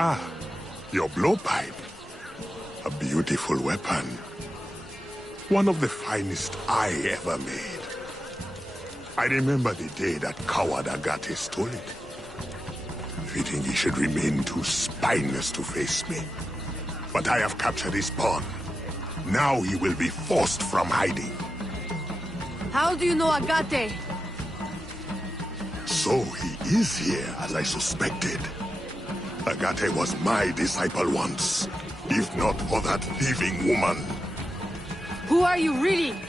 Ah, your blowpipe. A beautiful weapon. One of the finest I ever made. I remember the day that coward Agate stole it. Fitting he should remain too spineless to face me. But I have captured his pawn. Now he will be forced from hiding. How do you know Agate? So he is here, as I suspected. Agate was my disciple once, if not for that thieving woman. Who are you really?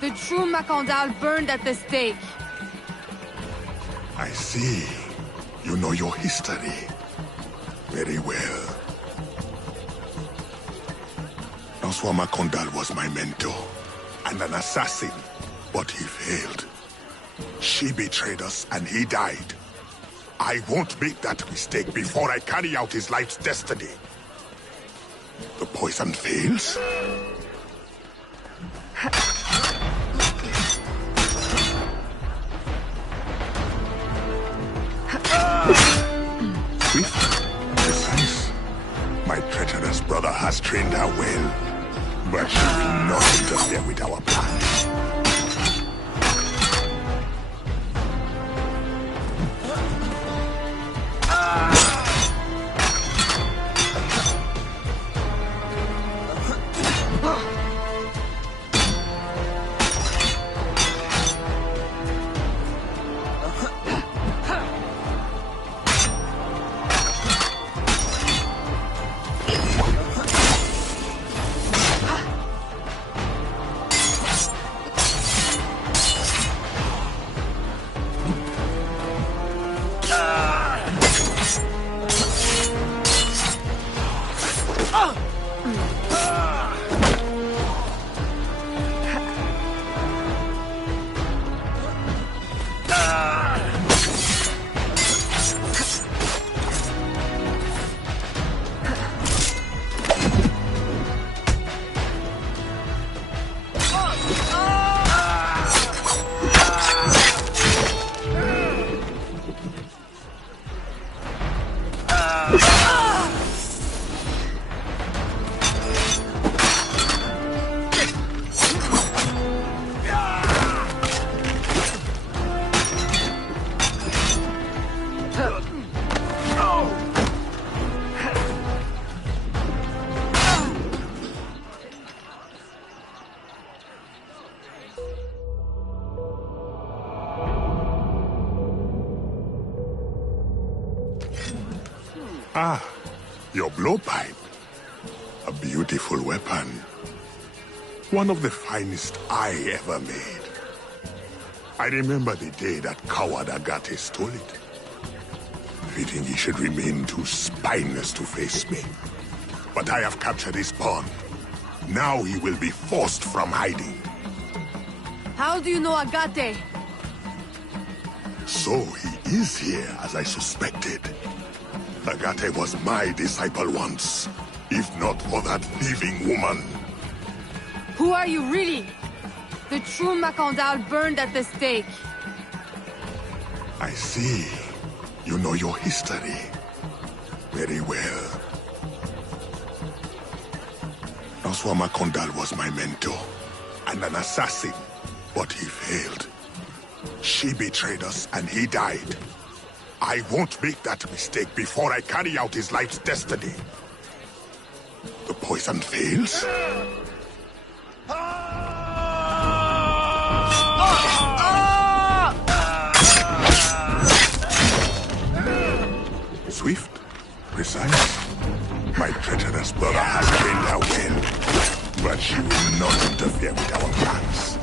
The true Macandal burned at the stake. I see. You know your history. Very well. François Macandal was my mentor, and an assassin, but he failed. She betrayed us, and he died. I won't make that mistake before I carry out his life's destiny. The poison fails? Swift, precise. My treacherous brother has trained her well, but she will not interfere with our plans. Ah, your blowpipe. A beautiful weapon. One of the finest I ever made. I remember the day that coward Agate stole it. Fitting he should remain too spineless to face me. But I have captured his pawn. Now he will be forced from hiding. How do you know Agate? So he is here, as I suspected. Agate was my disciple once, if not for that thieving woman. Who are you really? The true Macandal burned at the stake. I see. You know your history. Very well. François Macandal was my mentor, and an assassin, but he failed. She betrayed us, and he died. I won't make that mistake before I carry out his life's destiny. The poison fails? Swift, precise. My treacherous brother has trained her well, but she will not interfere with our plans.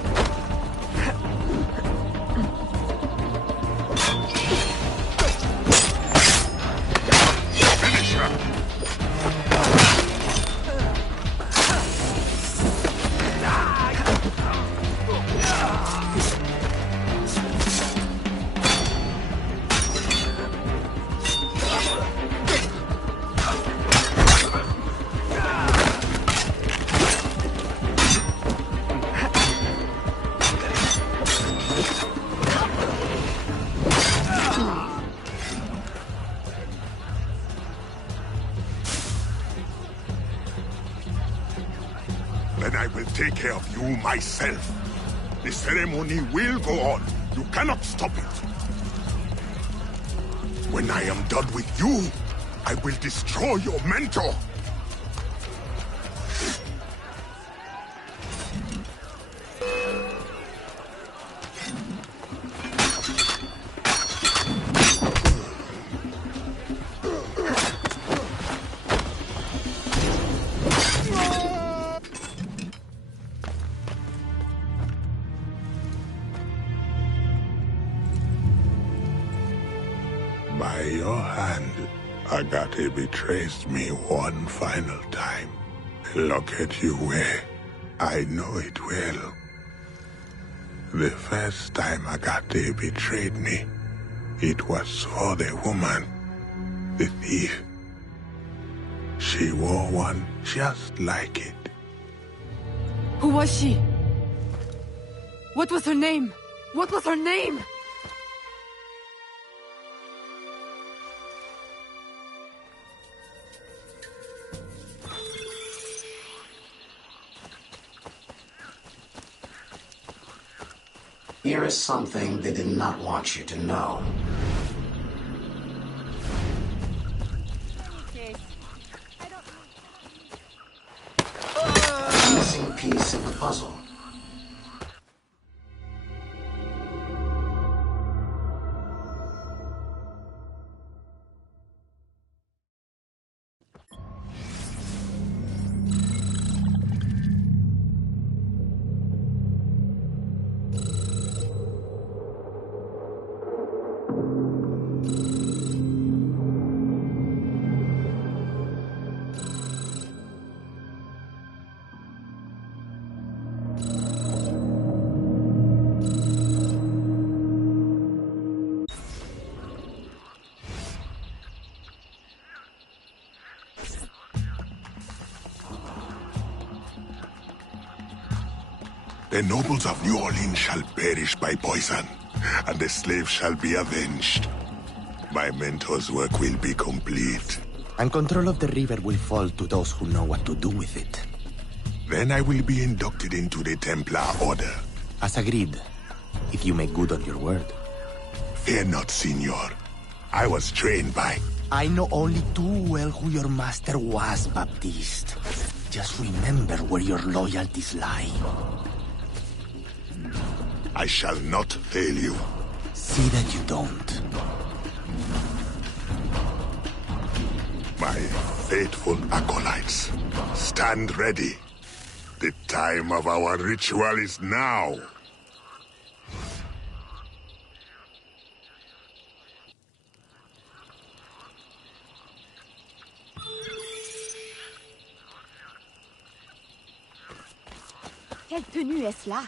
then I will take care of you myself. The ceremony will go on. You cannot stop it. When I am done with you, I will destroy your mentor. By your hand, Agate betrays me one final time. Look at you where I know it well. The first time Agate betrayed me, it was for the woman, the thief. She wore one just like it. Who was she? What was her name? What was her name? Here is something they did not want you to know. Missing piece of the puzzle. The nobles of New Orleans shall perish by poison, and the slaves shall be avenged. My mentor's work will be complete. And control of the river will fall to those who know what to do with it. Then I will be inducted into the Templar Order. As agreed, if you make good on your word. Fear not, Signor. I was trained by... I know only too well who your master was, Baptiste. Just remember where your loyalties lie. I shall not fail you. See that you don't. My faithful acolytes, stand ready. The time of our ritual is now. Quelle tenue est-ce là?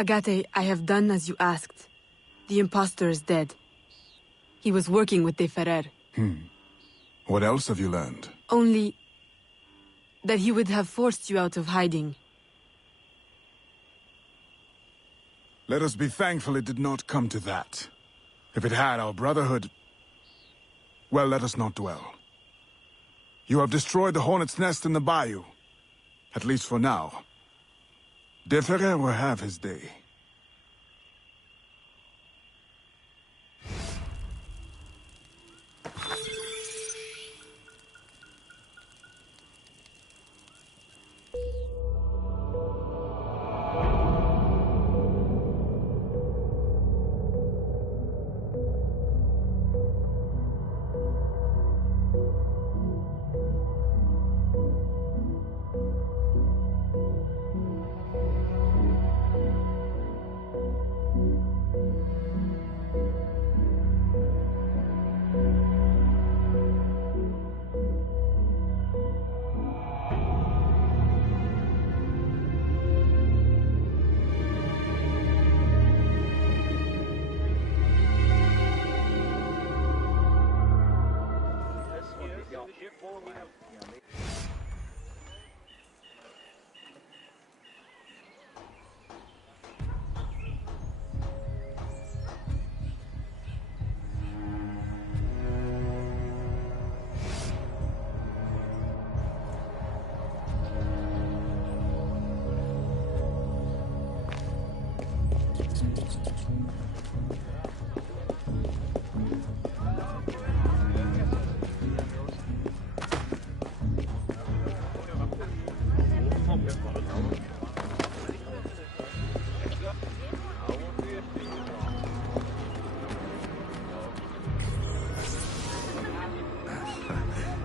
Agate, I have done as you asked. The impostor is dead. He was working with De Ferrer. What else have you learned? Only that he would have forced you out of hiding. Let us be thankful it did not come to that. If it had, our brotherhood... Well, let us not dwell. You have destroyed the hornet's nest in the bayou. At least for now. De Ferrer will have his day.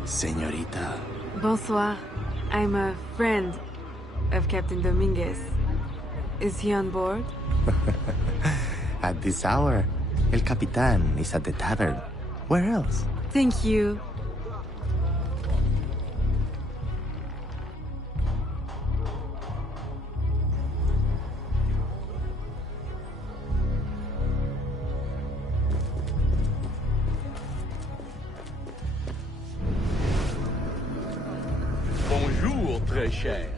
Señorita. Bonsoir. I'm a friend of Captain Dominguez. Is he on board? At this hour, El Capitan is at the tavern. Where else? Thank you. Bonjour, très cher.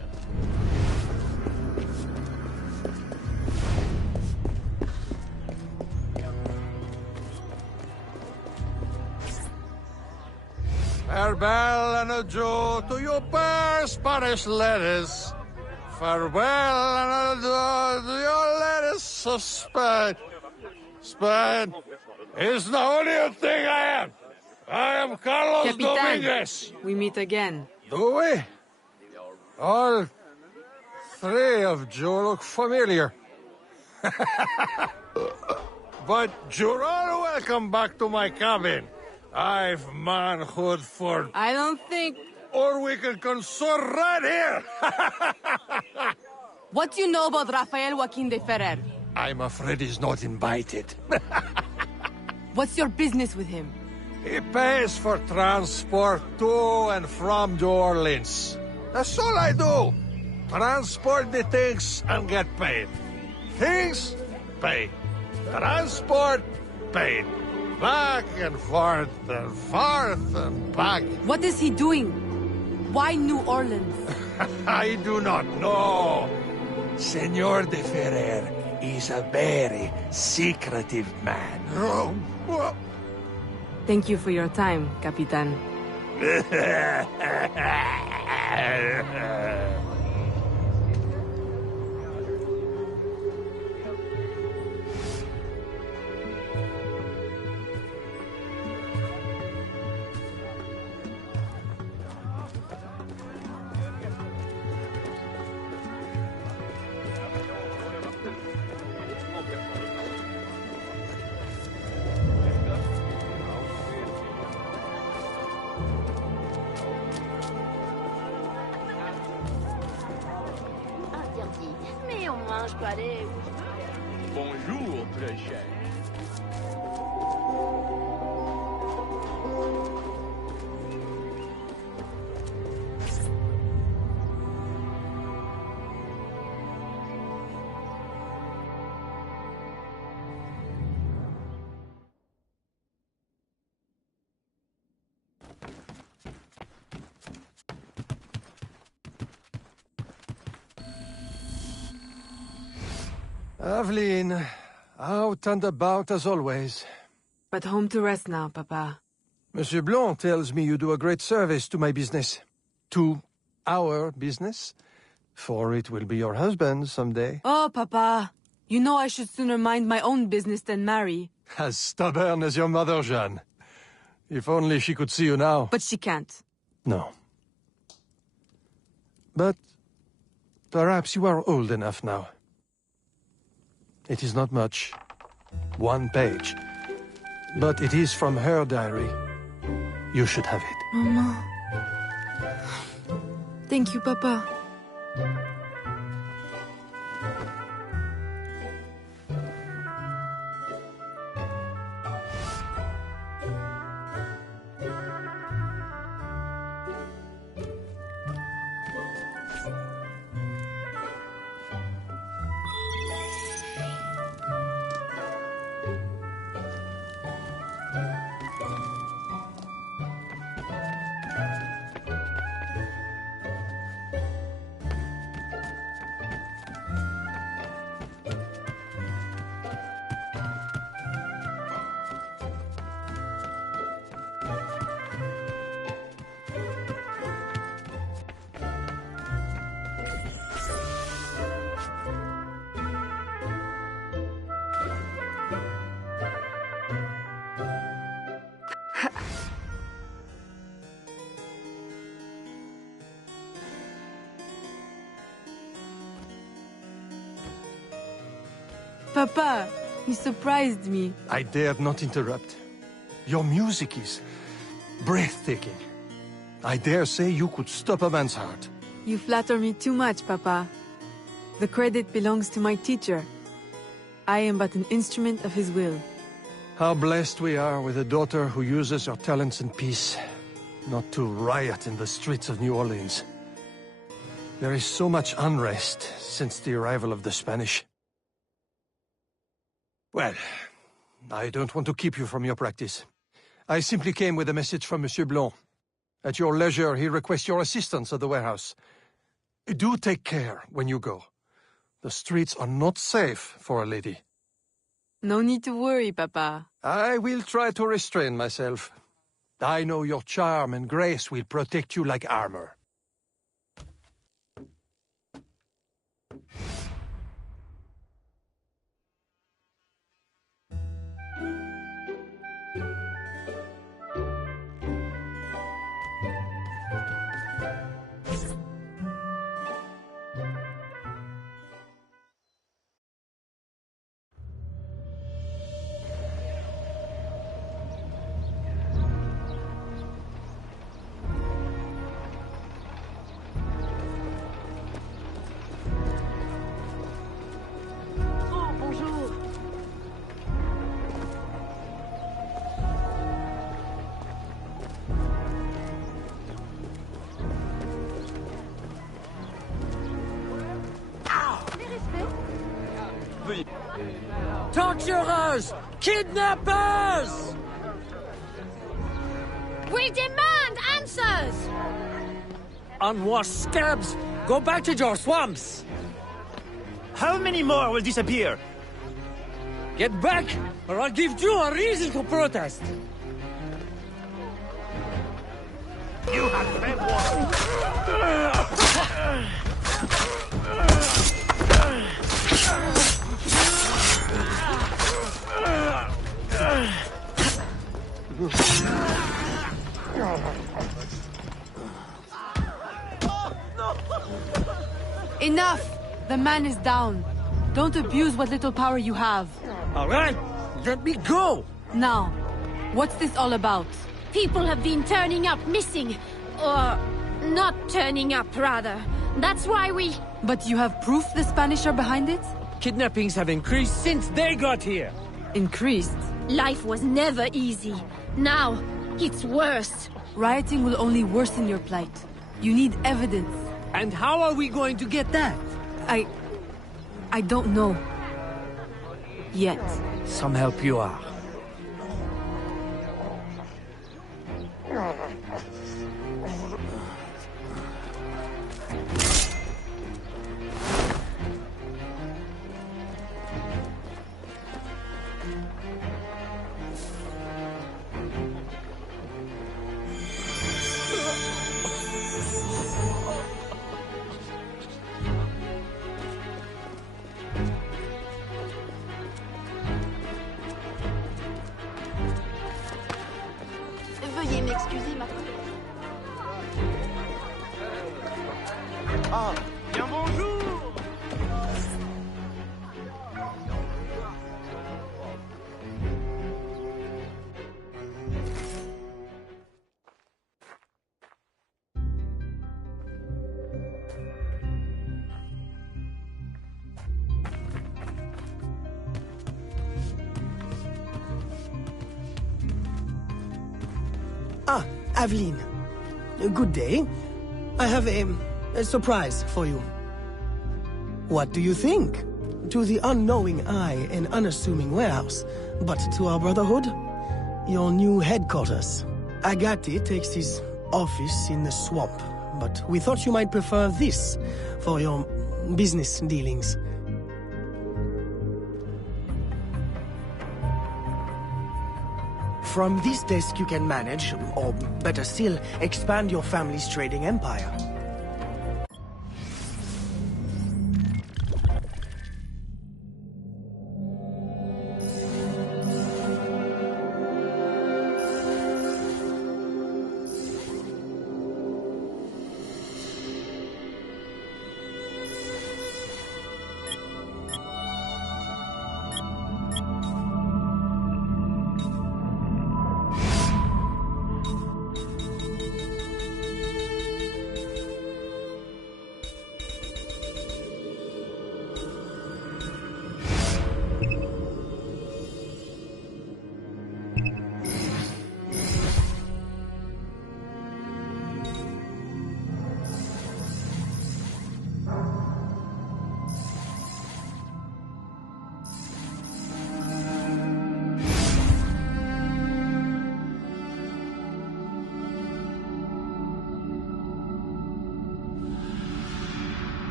Farewell and adieu to your fair Spanish ladies. Farewell and adieu to your ladies of Spain. Spain is the only thing I am. I am Carlos Capitan, Dominguez. we meet again. Do we? All three of you look familiar. But you're all welcome back to my cabin. I've manhood for... I don't think... Or we can consort right here. What do you know about Rafael Joaquin de Ferrer? I'm afraid he's not invited. What's your business with him? He pays for transport to and from New Orleans. That's all I do. Transport the things and get paid. Things, paid. Transport, paid. Back and forth and back. What is he doing? Why New Orleans? I do not know. Senor de Ferrer is a very secretive man. Thank you for your time, Capitan. Mais on mange pas les... Bonjour, très cher. Aveline, out and about as always. But home to rest now, Papa. Monsieur Blanc tells me you do a great service to my business. To our business. For it will be your husband someday. Oh, Papa. You know I should sooner mind my own business than marry. As stubborn as your mother, Jeanne. If only she could see you now. But she can't. No. But perhaps you are old enough now. It is not much. 1 page. But it is from her diary. You should have it. Mama. Thank you, Papa. Papa, you surprised me. I dared not interrupt. Your music is breathtaking. I dare say you could stop a man's heart. You flatter me too much, Papa. The credit belongs to my teacher. I am but an instrument of his will. How blessed we are with a daughter who uses her talents in peace, not to riot in the streets of New Orleans. There is so much unrest since the arrival of the Spanish. Well, I don't want to keep you from your practice. I simply came with a message from Monsieur Blanc. At your leisure, he requests your assistance at the warehouse. Do take care when you go. The streets are not safe for a lady. No need to worry, Papa. I will try to restrain myself. I know your charm and grace will protect you like armor. Torturers! Kidnappers! We demand answers! Unwashed scabs, go back to your swamps! How many more will disappear? Get back, or I'll give you a reason to protest! You have been warned. Enough! The man is down. Don't abuse what little power you have. All right, let me go! Now, what's this all about? People have been turning up missing. Or not turning up, rather. That's why we... But you have proof the Spanish are behind it? Kidnappings have increased since they got here. Increased? Life was never easy. Now, it's worse. Rioting will only worsen your plight. You need evidence. And how are we going to get that? I don't know. Yet. Some help you are. m'excuser maintenant. Ah, bien bonjour. Ah, Aveline. Good day. I have a surprise for you. What do you think? To the unknowing eye, an unassuming warehouse. But to our brotherhood, your new headquarters. Agati takes his office in the swamp, but we thought you might prefer this for your business dealings. From this desk you can manage, or better still, expand your family's trading empire.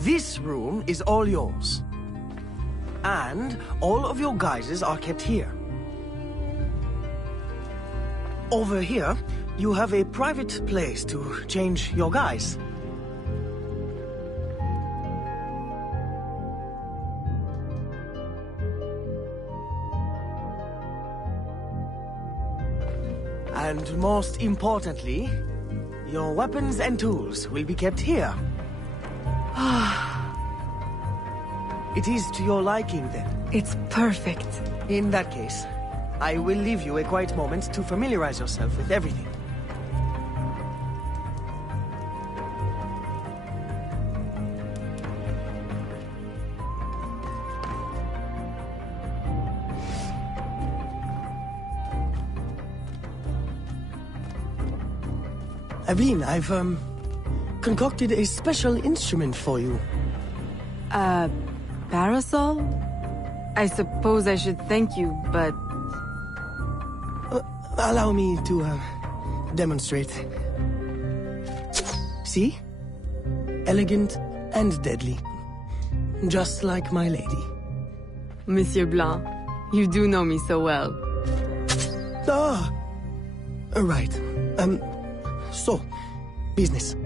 This room is all yours. And all of your guises are kept here. Over here, you have a private place to change your guise. And most importantly, your weapons and tools will be kept here. It is to your liking, then? It's perfect. In that case, I will leave you a quiet moment to familiarize yourself with everything. Aveline, I've, concocted a special instrument for you. Parasol? I suppose I should thank you, but... Allow me to, demonstrate. See? Elegant and deadly. Just like my lady. Monsieur Blanc, you do know me so well. Ah! Right. So, business.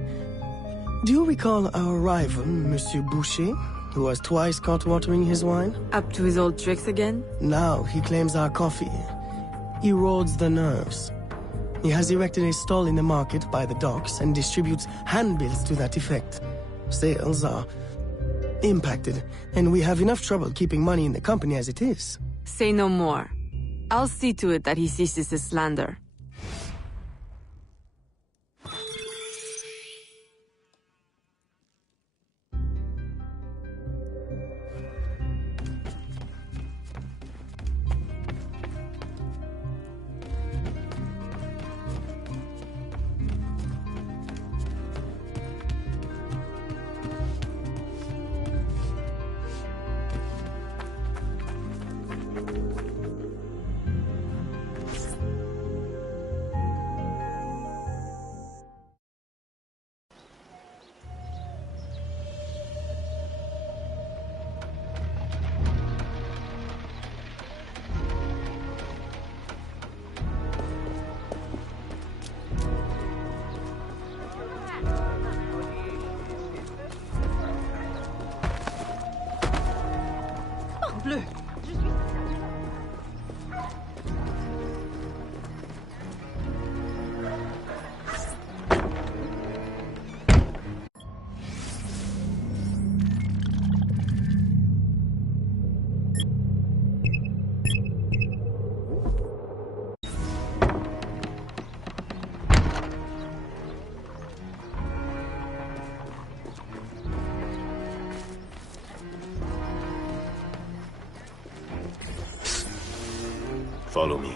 Do you recall our rival, Monsieur Boucher, who was twice caught watering his wine? Up to his old tricks again? Now he claims our coffee erodes the nerves. He has erected a stall in the market by the docks and distributes handbills to that effect. Sales are impacted, and we have enough trouble keeping money in the company as it is. Say no more. I'll see to it that he ceases his slander. Follow me.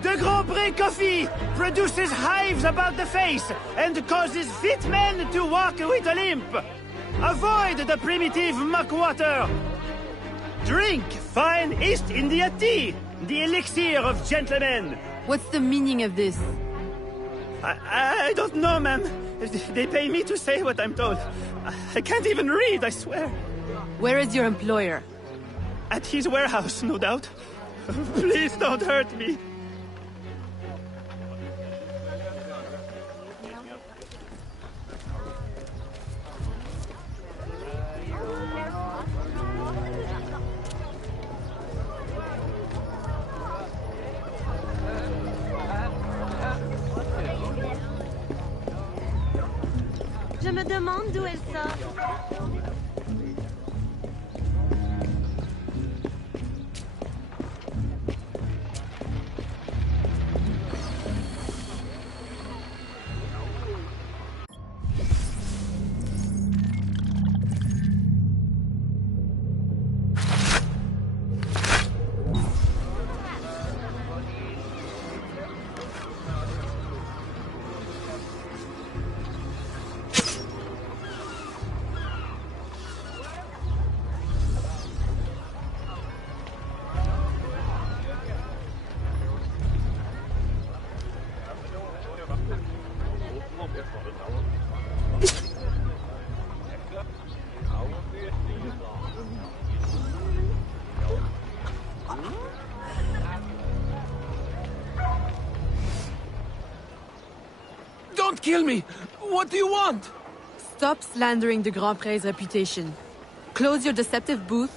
The Grand Prix coffee produces hives about the face and causes fit men to walk with a limp. Avoid the primitive muck water. Drink fine East India tea, the elixir of gentlemen. What's the meaning of this? I don't know, ma'am. They pay me to say what I'm told. I can't even read, I swear. Where is your employer? At his warehouse, no doubt. Please don't hurt me. Je me demande d'où elle sort. Don't kill me! What do you want? Stop slandering the Grand Prix's reputation. Close your deceptive booth,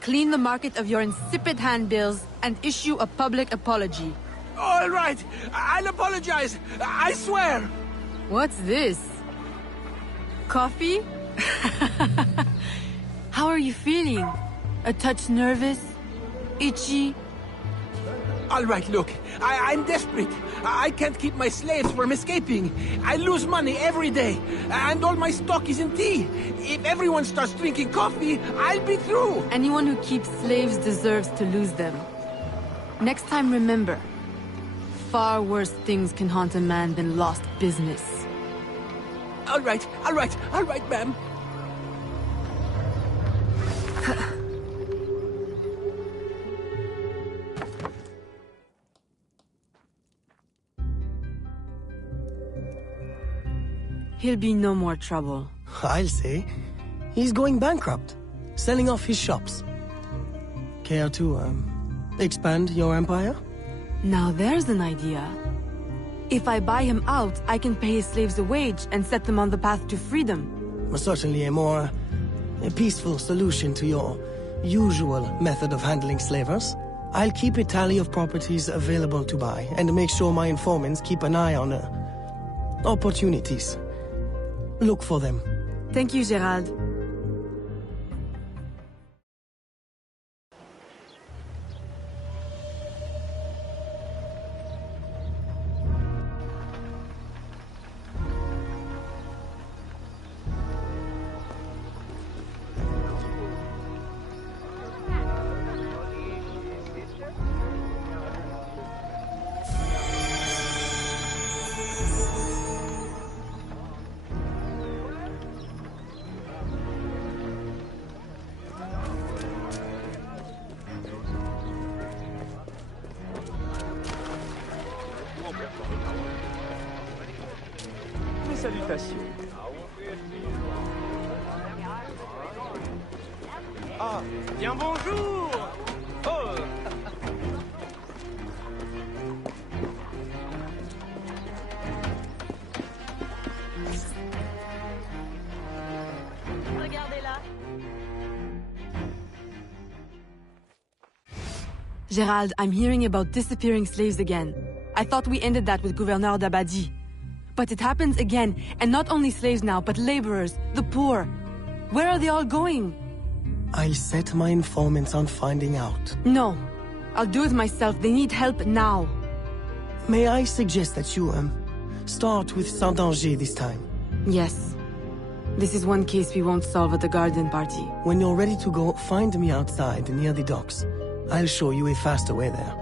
clean the market of your insipid handbills, and issue a public apology. All right, I'll apologize. I swear. What's this? Coffee? How are you feeling? A touch nervous? Itchy? All right, look, I'm desperate. I can't keep my slaves from escaping. I lose money every day, and all my stock is in tea. If everyone starts drinking coffee, I'll be through. Anyone who keeps slaves deserves to lose them. Next time, remember, far worse things can haunt a man than lost business. All right, ma'am. He'll be no more trouble. I'll say. He's going bankrupt, selling off his shops. Care to, expand your empire? Now there's an idea. If I buy him out, I can pay his slaves a wage and set them on the path to freedom. Certainly a peaceful solution to your usual method of handling slavers. I'll keep a tally of properties available to buy, and make sure my informants keep an eye on opportunities. Look for them. Thank you, Gerald. Salutations. Ah, bien bonjour. Oh. Regardez-la. Gerald, I'm hearing about disappearing slaves again. I thought we ended that with Gouverneur d'Abadie. But it happens again, and not only slaves now, but laborers, the poor. Where are they all going? I set my informants on finding out. No. I'll do it myself. They need help now. May I suggest that you, start with Sans Danger this time? Yes. This is one case we won't solve at the garden party. When you're ready to go, find me outside near the docks. I'll show you a faster way there.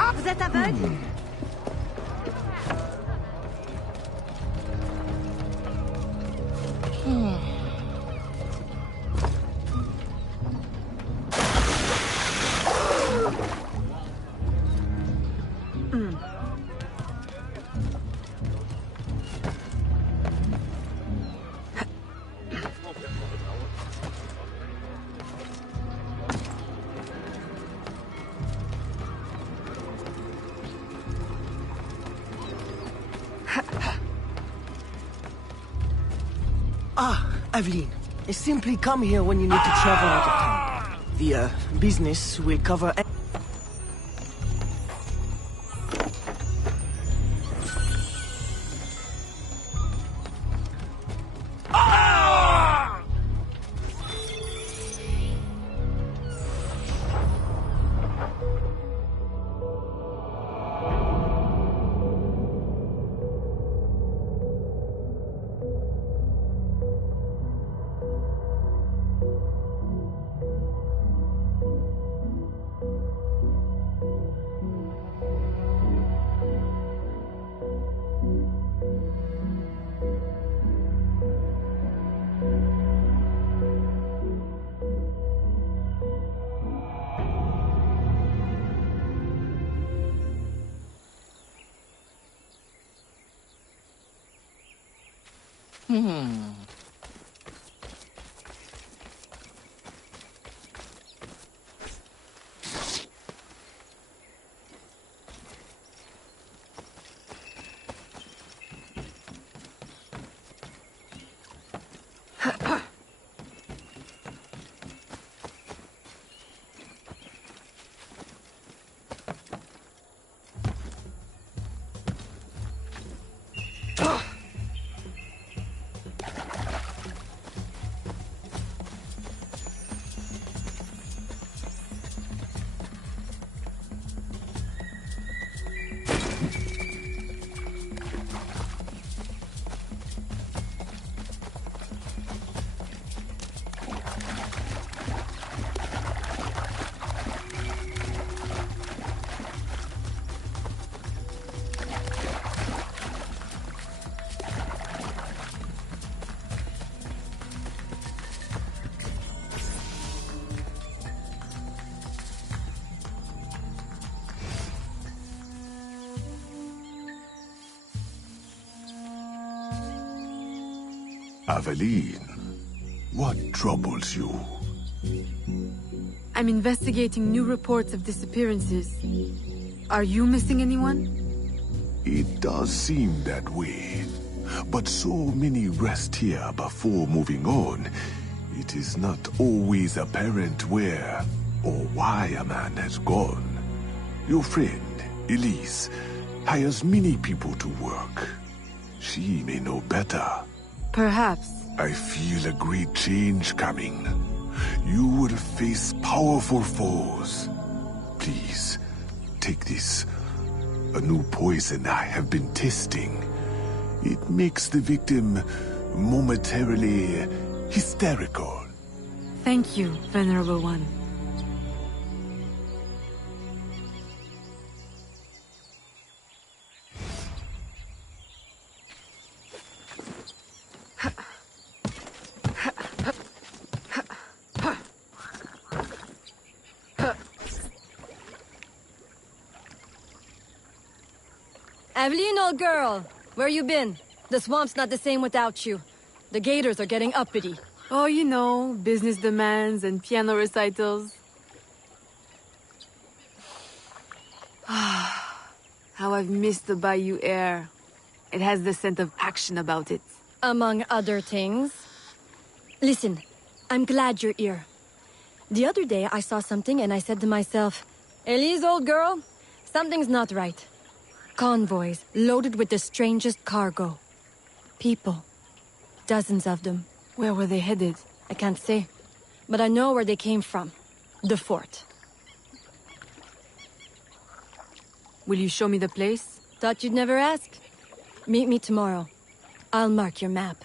Ah, vous êtes aveugle? Aveline, simply come here when you need to travel out of town. The, business will cover... Aveline, what troubles you? I'm investigating new reports of disappearances. Are you missing anyone? It does seem that way. But so many rest here before moving on. It is not always apparent where or why a man has gone. Your friend, Elise, hires many people to work. She may know better. Perhaps. I feel a great change coming. You will face powerful foes. Please, take this. A new poison I have been testing. It makes the victim momentarily hysterical. Thank you, Venerable One. Aveline, old girl, where you been? The swamp's not the same without you. The gators are getting uppity. Oh, you know, business demands and piano recitals. How I've missed the bayou air. It has the scent of action about it. Among other things. Listen, I'm glad you're here. The other day I saw something and I said to myself, Elise, old girl, something's not right. Convoys loaded with the strangest cargo. People. Dozens of them. Where were they headed? I can't say. But I know where they came from. The fort. Will you show me the place? Thought you'd never ask. Meet me tomorrow. I'll mark your map.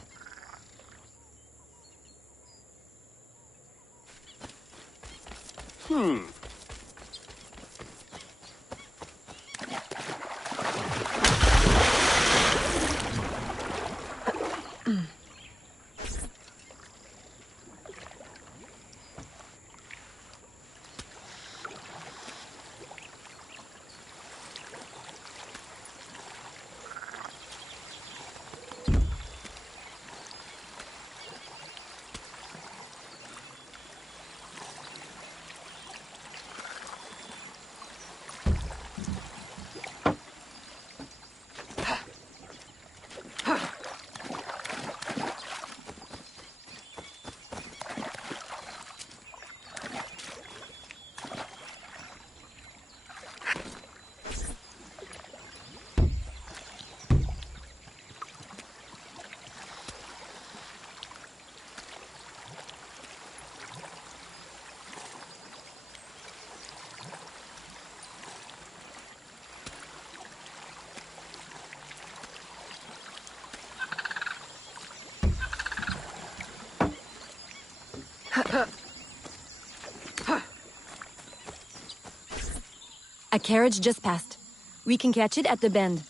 A carriage just passed. We can catch it at the bend.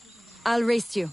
I'll race you.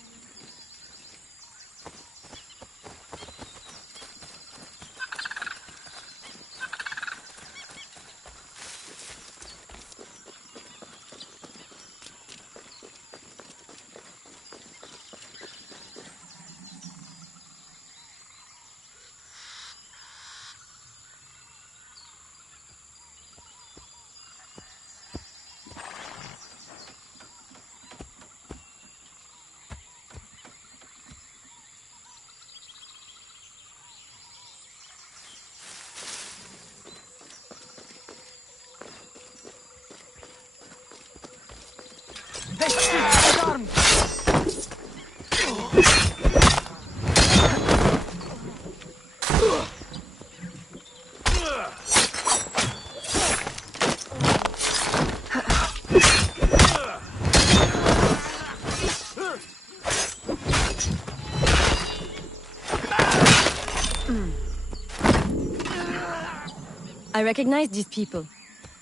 I recognize these people.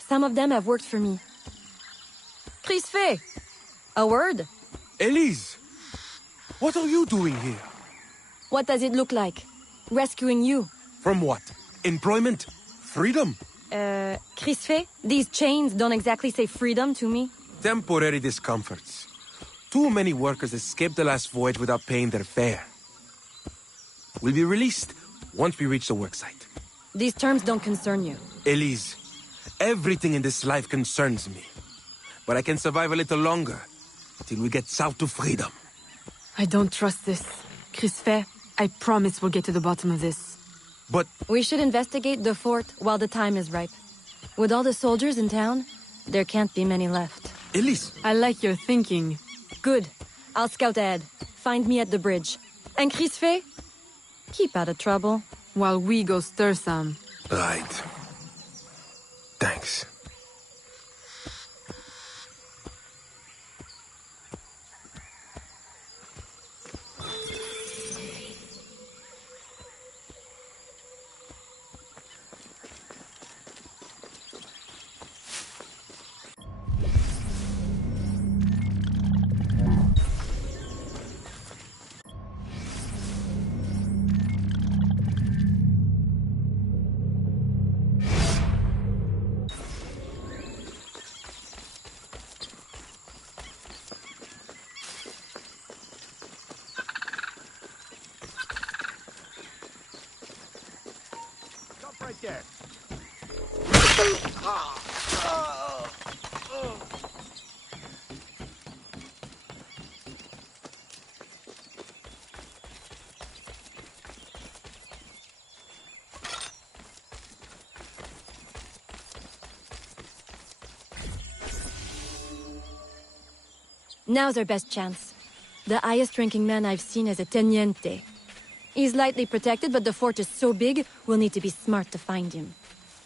Some of them have worked for me. Crisfe! A word? Elise! What are you doing here? What does it look like? Rescuing you. From what? Employment? Freedom? Crisfe, these chains don't exactly say freedom to me. Temporary discomforts. Too many workers escaped the last voyage without paying their fare. We'll be released once we reach the worksite. These terms don't concern you. Elise, everything in this life concerns me. But I can survive a little longer, till we get south to freedom. I don't trust this. Crisfe, I promise we'll get to the bottom of this. But... We should investigate the fort while the time is ripe. With all the soldiers in town, there can't be many left. Elise! I like your thinking. Good. I'll scout ahead. Find me at the bridge. And Crisfe, keep out of trouble. While we go stir some. Right. Thanks. there. Now's our best chance. The highest-ranking man I've seen is a teniente. He's lightly protected, but the fort is so big, we'll need to be smart to find him.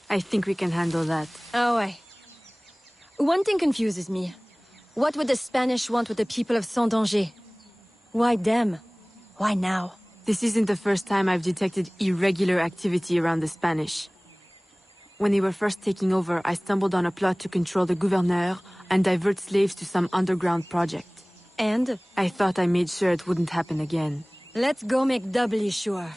I think we can handle that. Oh, aye. One thing confuses me. What would the Spanish want with the people of Saint-Danger? Why them? Why now? This isn't the first time I've detected irregular activity around the Spanish. When they were first taking over, I stumbled on a plot to control the gouverneur and divert slaves to some underground project. And? I thought I made sure it wouldn't happen again. Let's go make doubly sure.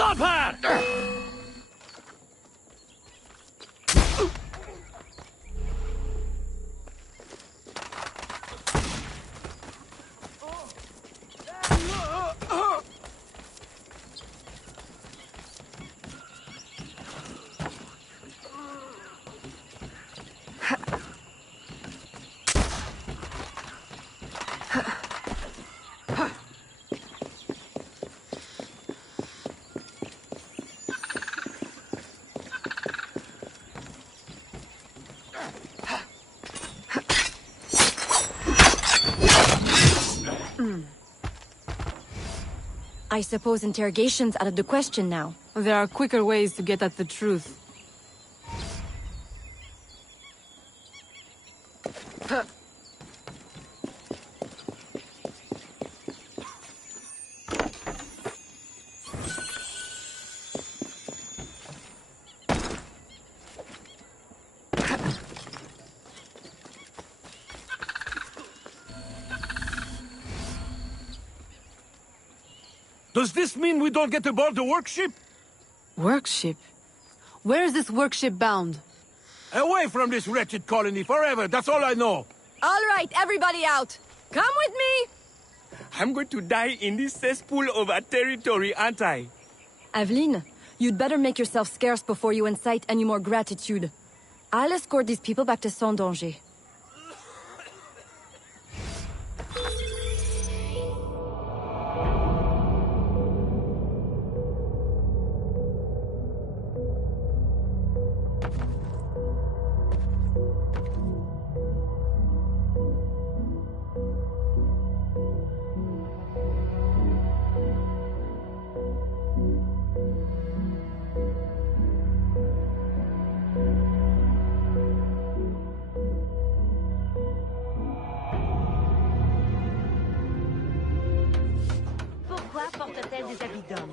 Stop her! I suppose interrogation's out of the question now. There are quicker ways to get at the truth. Does this mean we don't get aboard the workship? Workship? Where is this workship bound? Away from this wretched colony forever, that's all I know. All right, everybody out. Come with me! I'm going to die in this cesspool of a territory, aren't I? Aveline, you'd better make yourself scarce before you incite any more gratitude. I'll escort these people back to Saint-Danger. des habits d'homme.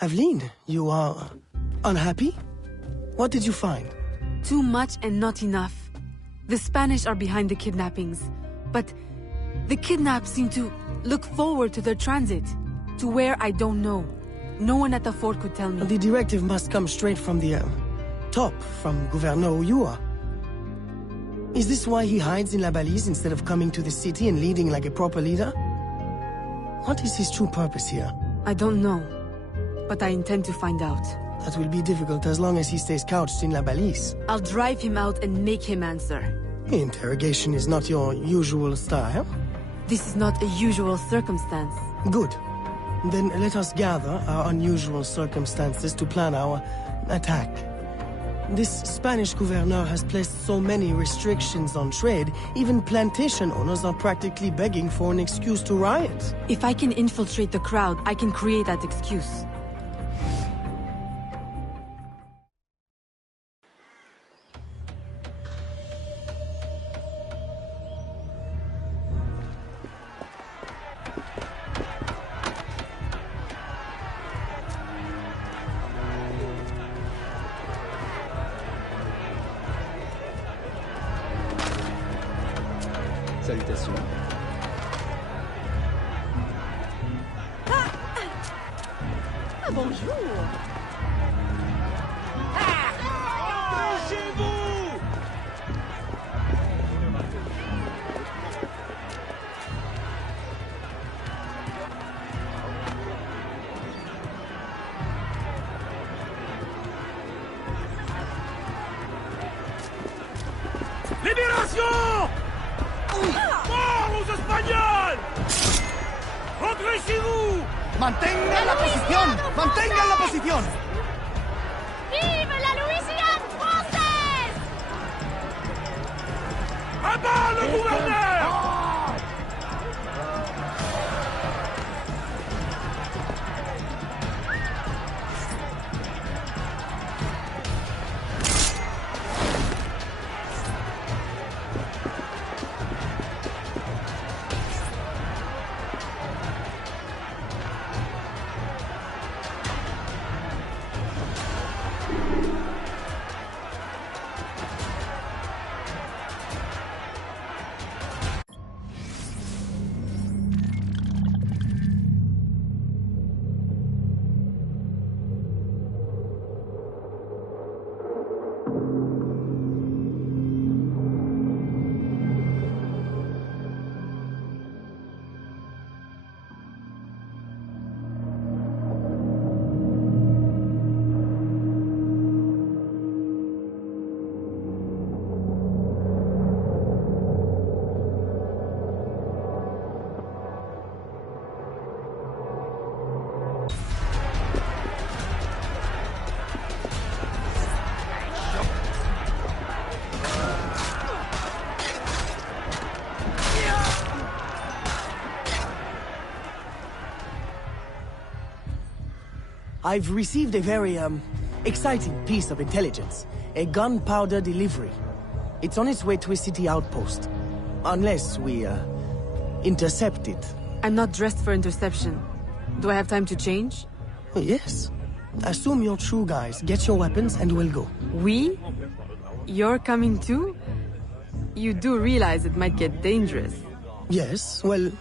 Aveline, you are unhappy? What did you find? Too much and not enough. The Spanish are behind the kidnappings, but the kidnapped seem to look forward to their transit, to where I don't know. No one at the fort could tell me. The directive must come straight from the top, from Gouverneur Uyua. Is this why he hides in La Balise instead of coming to the city and leading like a proper leader? What is his true purpose here? I don't know, but I intend to find out. That will be difficult as long as he stays couched in La Balise. I'll drive him out and make him answer. Interrogation is not your usual style. This is not a usual circumstance. Good. Then let us gather our unusual circumstances to plan our attack. This Spanish gouverneur has placed so many restrictions on trade, even plantation owners are practically begging for an excuse to riot. If I can infiltrate the crowd, I can create that excuse. Salutations. Ah, bonjour. Chez-vous! Libération! ¡Mort aux Espagnols! ¡Rentrez chez vous! ¡Mantengan la posición! ¡Mantengan la posición! Vive la Louisiane française! À bas le gouverneur! I've received a very, exciting piece of intelligence. A gunpowder delivery. It's on its way to a city outpost. Unless we, intercept it. I'm not dressed for interception. Do I have time to change? Oh, yes. Assume you're true, guys. Get your weapons and we'll go. We? You're coming too? You do realize it might get dangerous. Yes, well,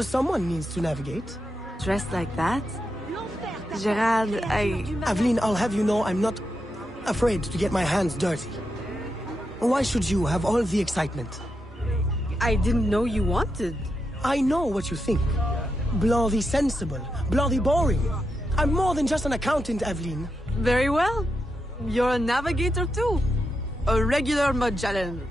someone needs to navigate. Dressed like that? Gerard, Aveline, I'll have you know I'm not afraid to get my hands dirty. Why should you have all the excitement? I didn't know you wanted. I know what you think. Bloody sensible, bloody boring. I'm more than just an accountant, Aveline. Very well. You're a navigator too. A regular Magellan.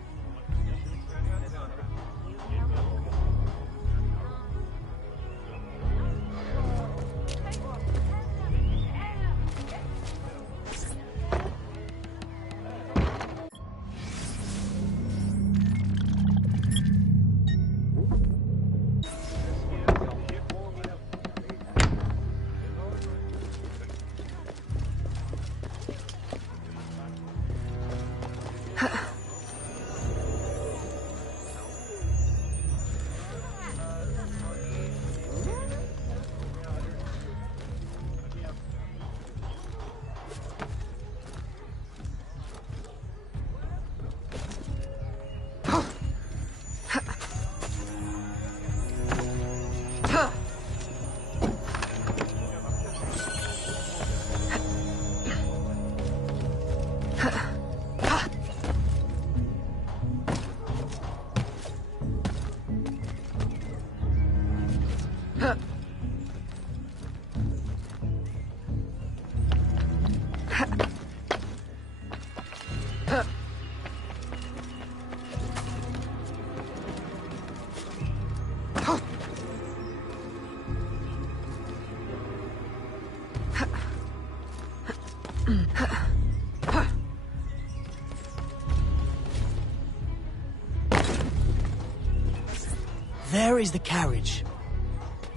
There is the carriage.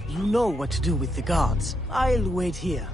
You know what to do with the guards. I'll wait here.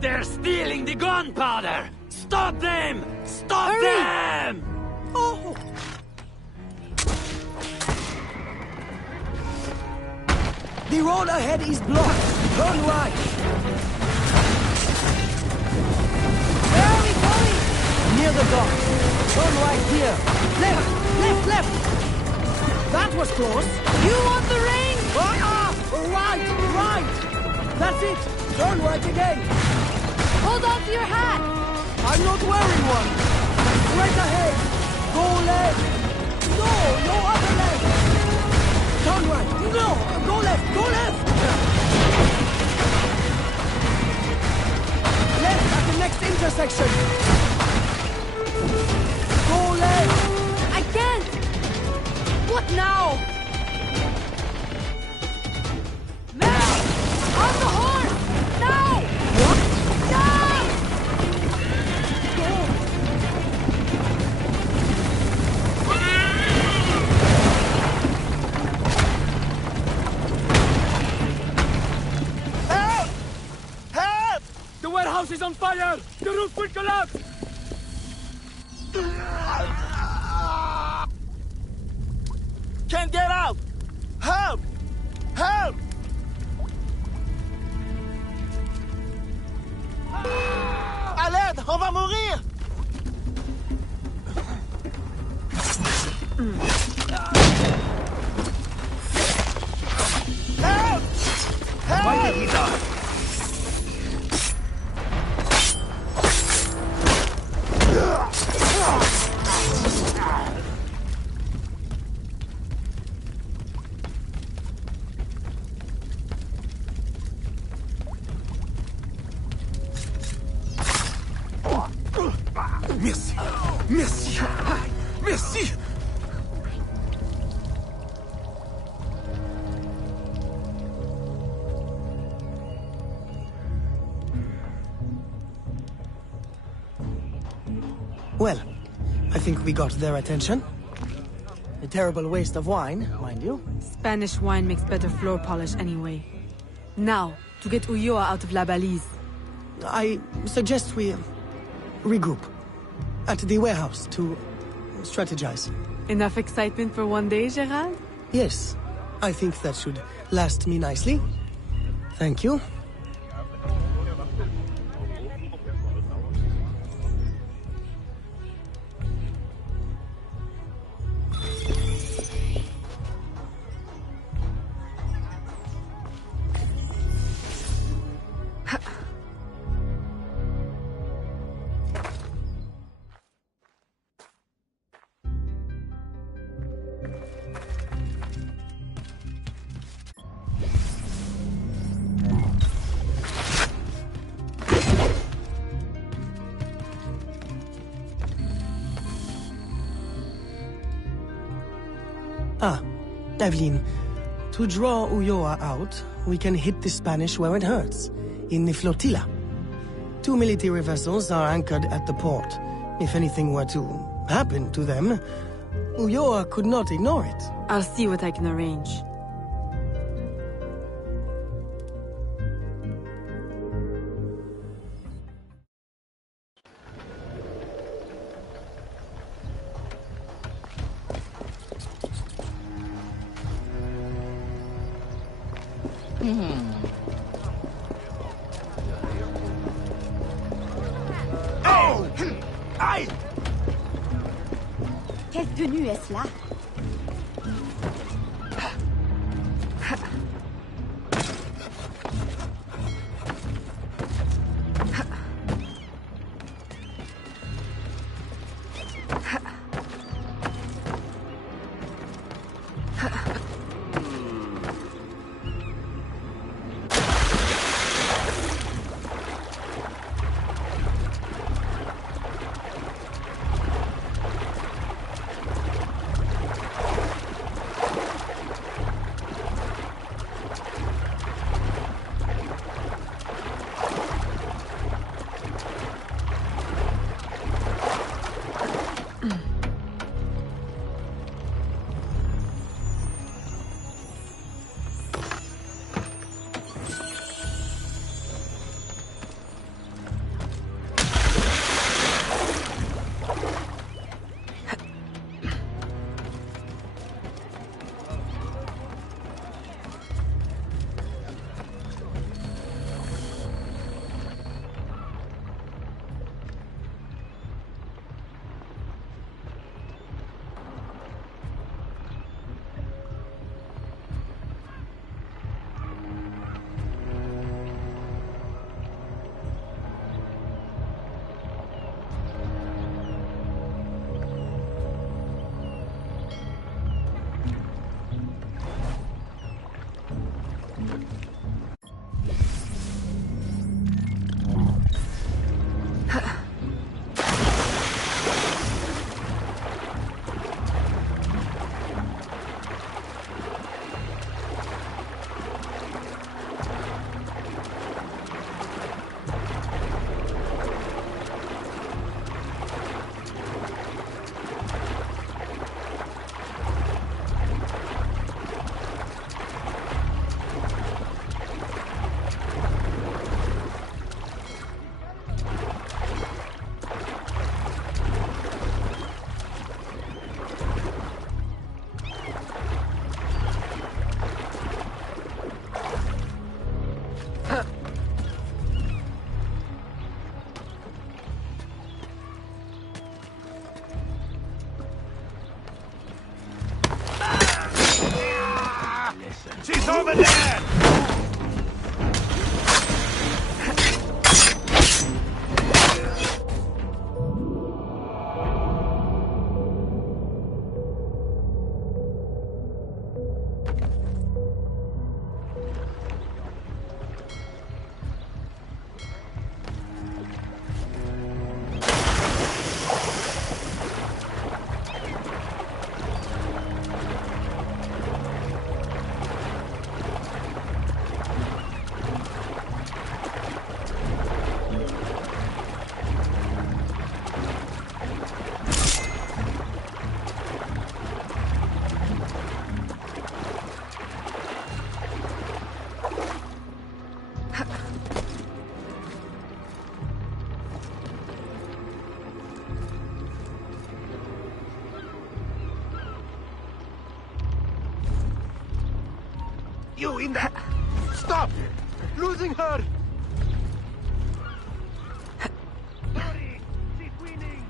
They're stealing the gunpowder! Stop them! Stop them! Oh! The road ahead is blocked. Turn right. Where are we going? Near the dock. Turn right here. Left, left, left. That was close. You want the ring? Right, right. That's it. Turn right again. Hold on to your hat. I'm not wearing one. Right ahead. Go left. No, no other left. Turn right. No, go left. Go left. intersection! Go left! I can't! What now? Now! On the horse! Now! What? Now! Help! Help! The warehouse is on fire! The roof will collapse! Can't get out! Help! Help! À l'aide! On va mourir! Help! Help! Why did he die? Merci. Merci. Merci. Well, I think we got their attention. A terrible waste of wine, mind you. Spanish wine makes better floor polish anyway. Now, to get Ulloa out of La Balise. I suggest we regroup at the warehouse to strategize. Enough excitement for one day, Gerard? Yes, I think that should last me nicely. Thank you. Ah, Evelyn, to draw Ulloa out, we can hit the Spanish where it hurts, in the flotilla. 2 military vessels are anchored at the port. If anything were to happen to them, Ulloa could not ignore it. I'll see what I can arrange. Oh! Aïe! Quelle tenue est-ce là? over there! You in the... Stop! Losing her! Sorry, she's winning!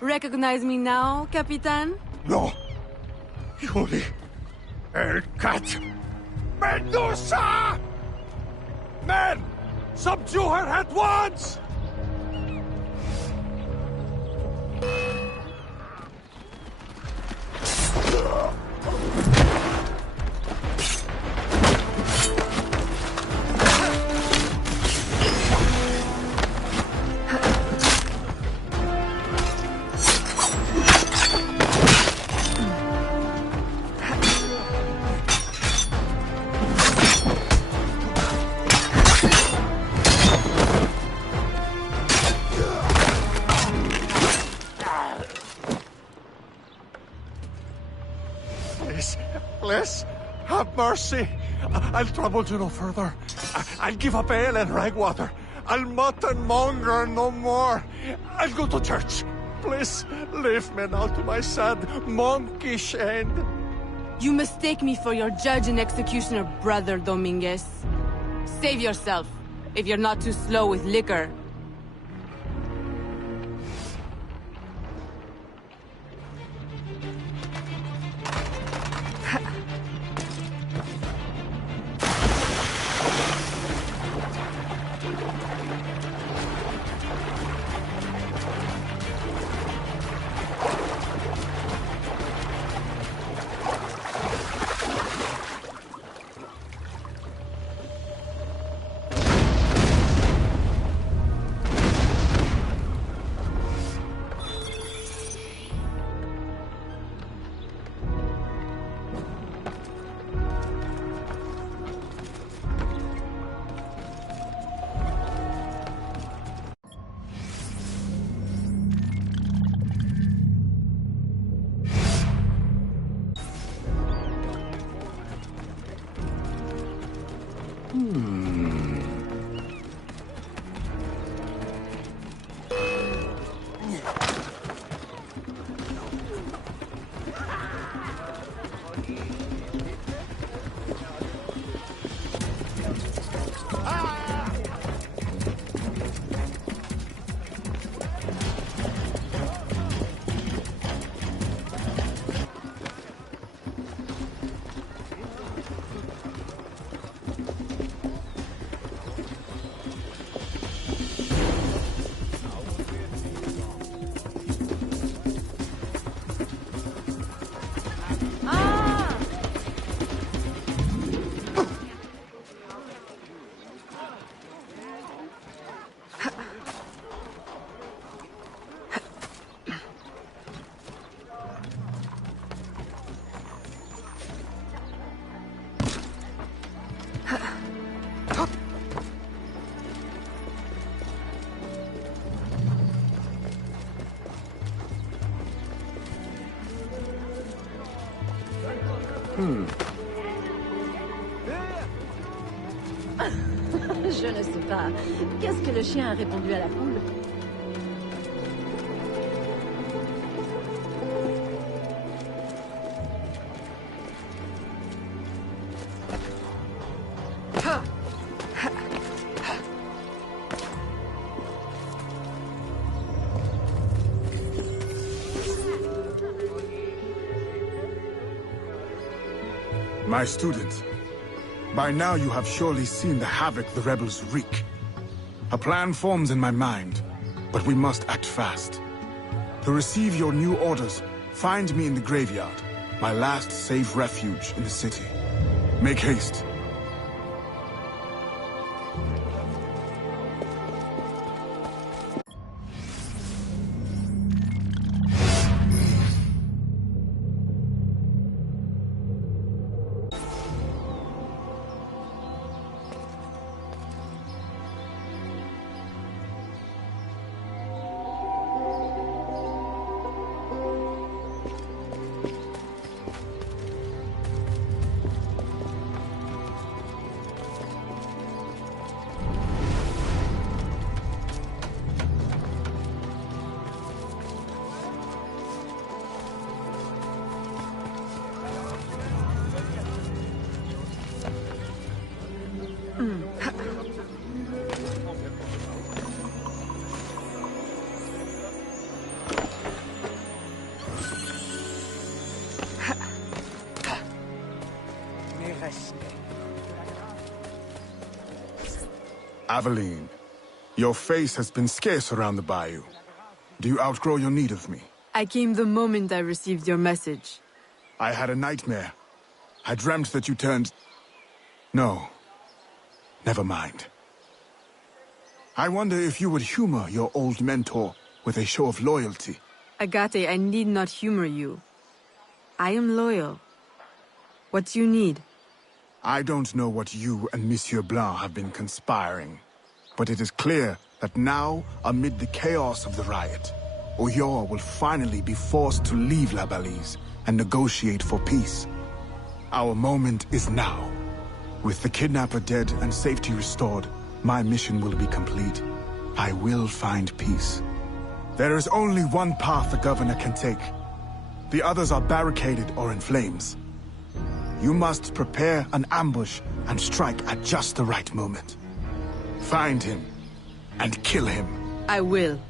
Recognize me now, Capitan? No. Yuri. El Cat. Medusa! Men! Subdue her at once! Please, have mercy. I'll trouble you no further. I'll give up ale and rag water. I'll mutton monger no more. I'll go to church. Please, leave me now to my sad, monkish end. You mistake me for your judge and executioner, brother Dominguez. Save yourself, if you're not too slow with liquor. Je ne sais pas. Qu'est-ce que le chien a répondu à la poule? My student, by now you have surely seen the havoc the rebels wreak. A plan forms in my mind, but we must act fast. To receive your new orders, find me in the graveyard, my last safe refuge in the city. Make haste. Aveline, your face has been scarce around the bayou. Do you outgrow your need of me? I came the moment I received your message. I had a nightmare. I dreamt that you turned... No. Never mind. I wonder if you would humor your old mentor with a show of loyalty. Agate, I need not humor you. I am loyal. What do you need? I don't know what you and Monsieur Blanc have been conspiring, but it is clear that now, amid the chaos of the riot, Oyor will finally be forced to leave La Balise and negotiate for peace. Our moment is now. With the kidnapper dead and safety restored, my mission will be complete. I will find peace. There is only one path the governor can take. The others are barricaded or in flames. You must prepare an ambush and strike at just the right moment. Find him and kill him. I will.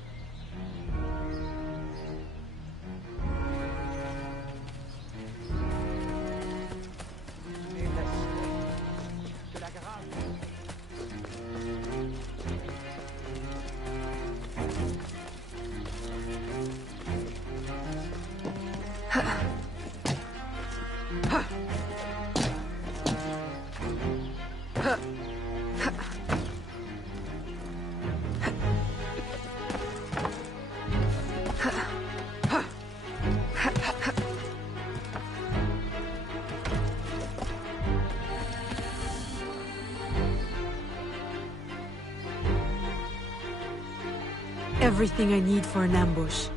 Everything I need for an ambush.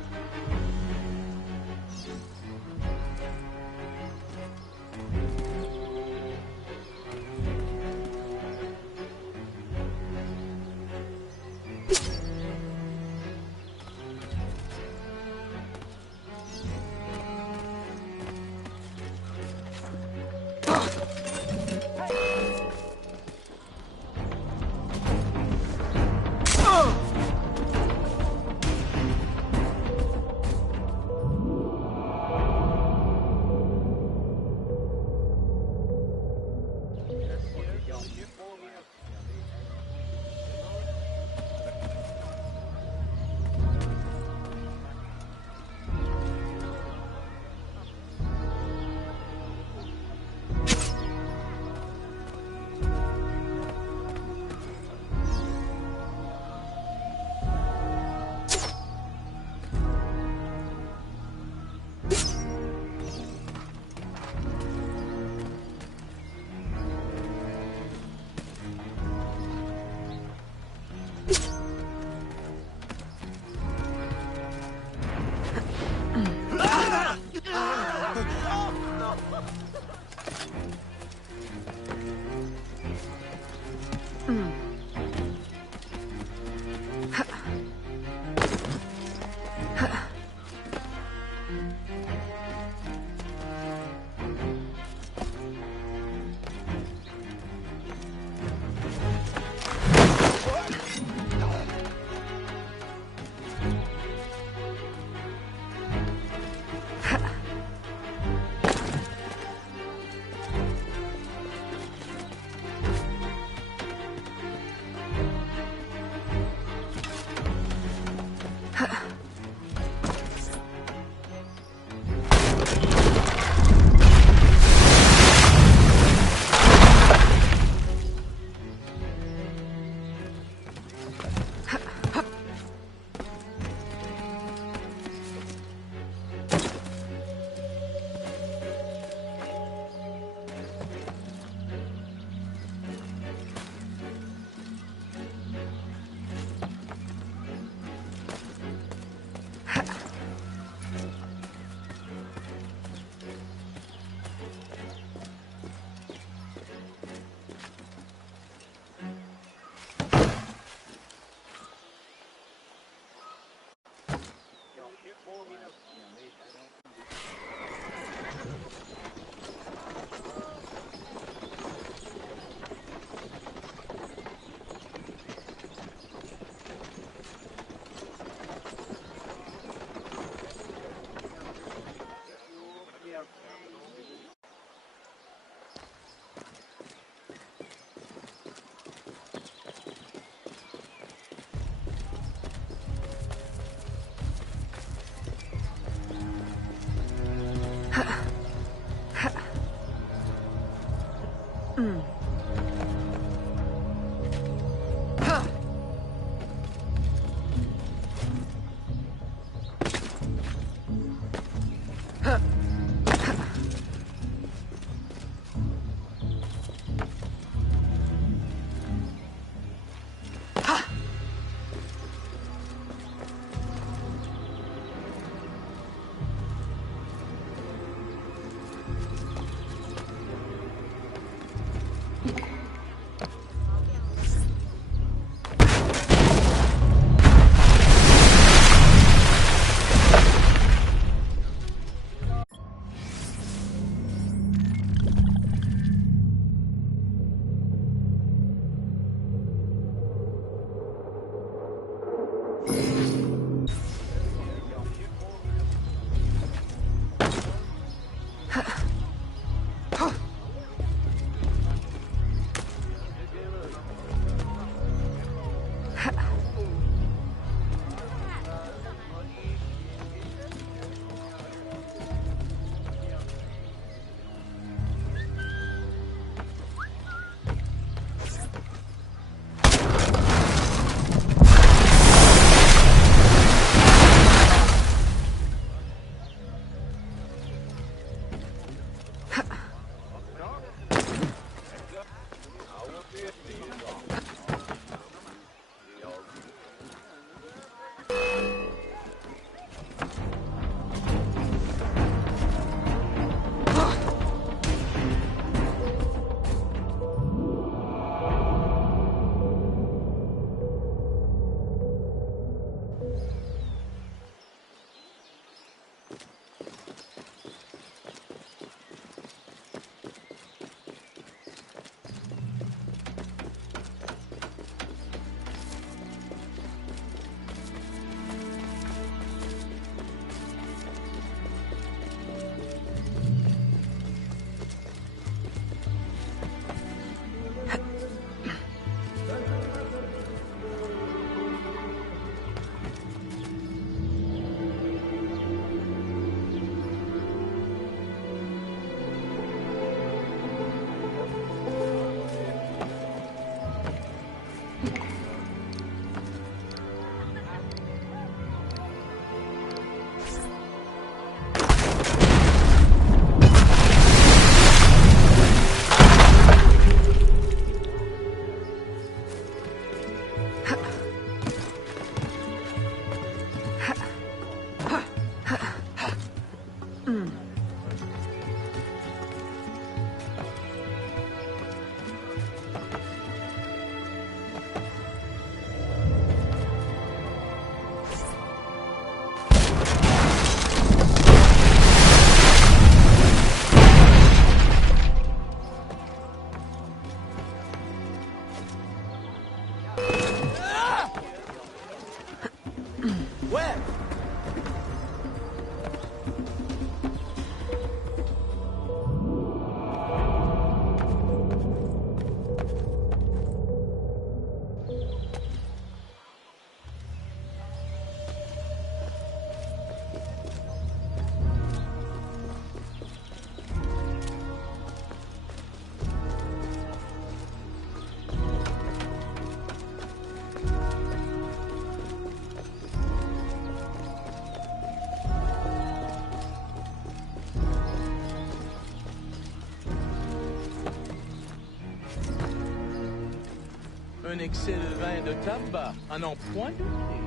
Un excès de vin et de tabac, à n'en point douter.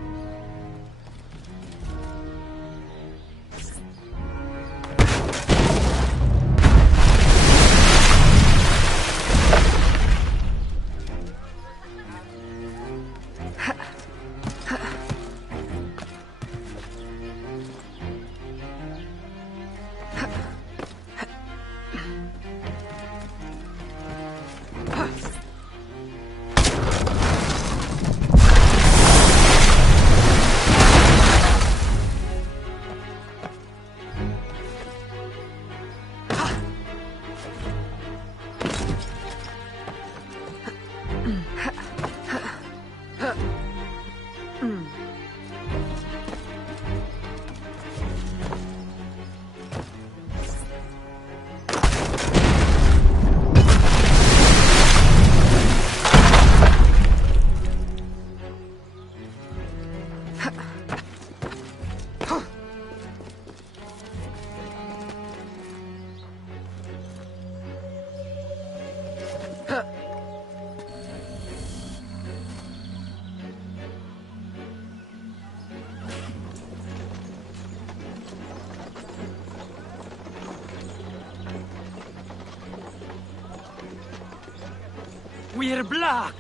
We're blocked!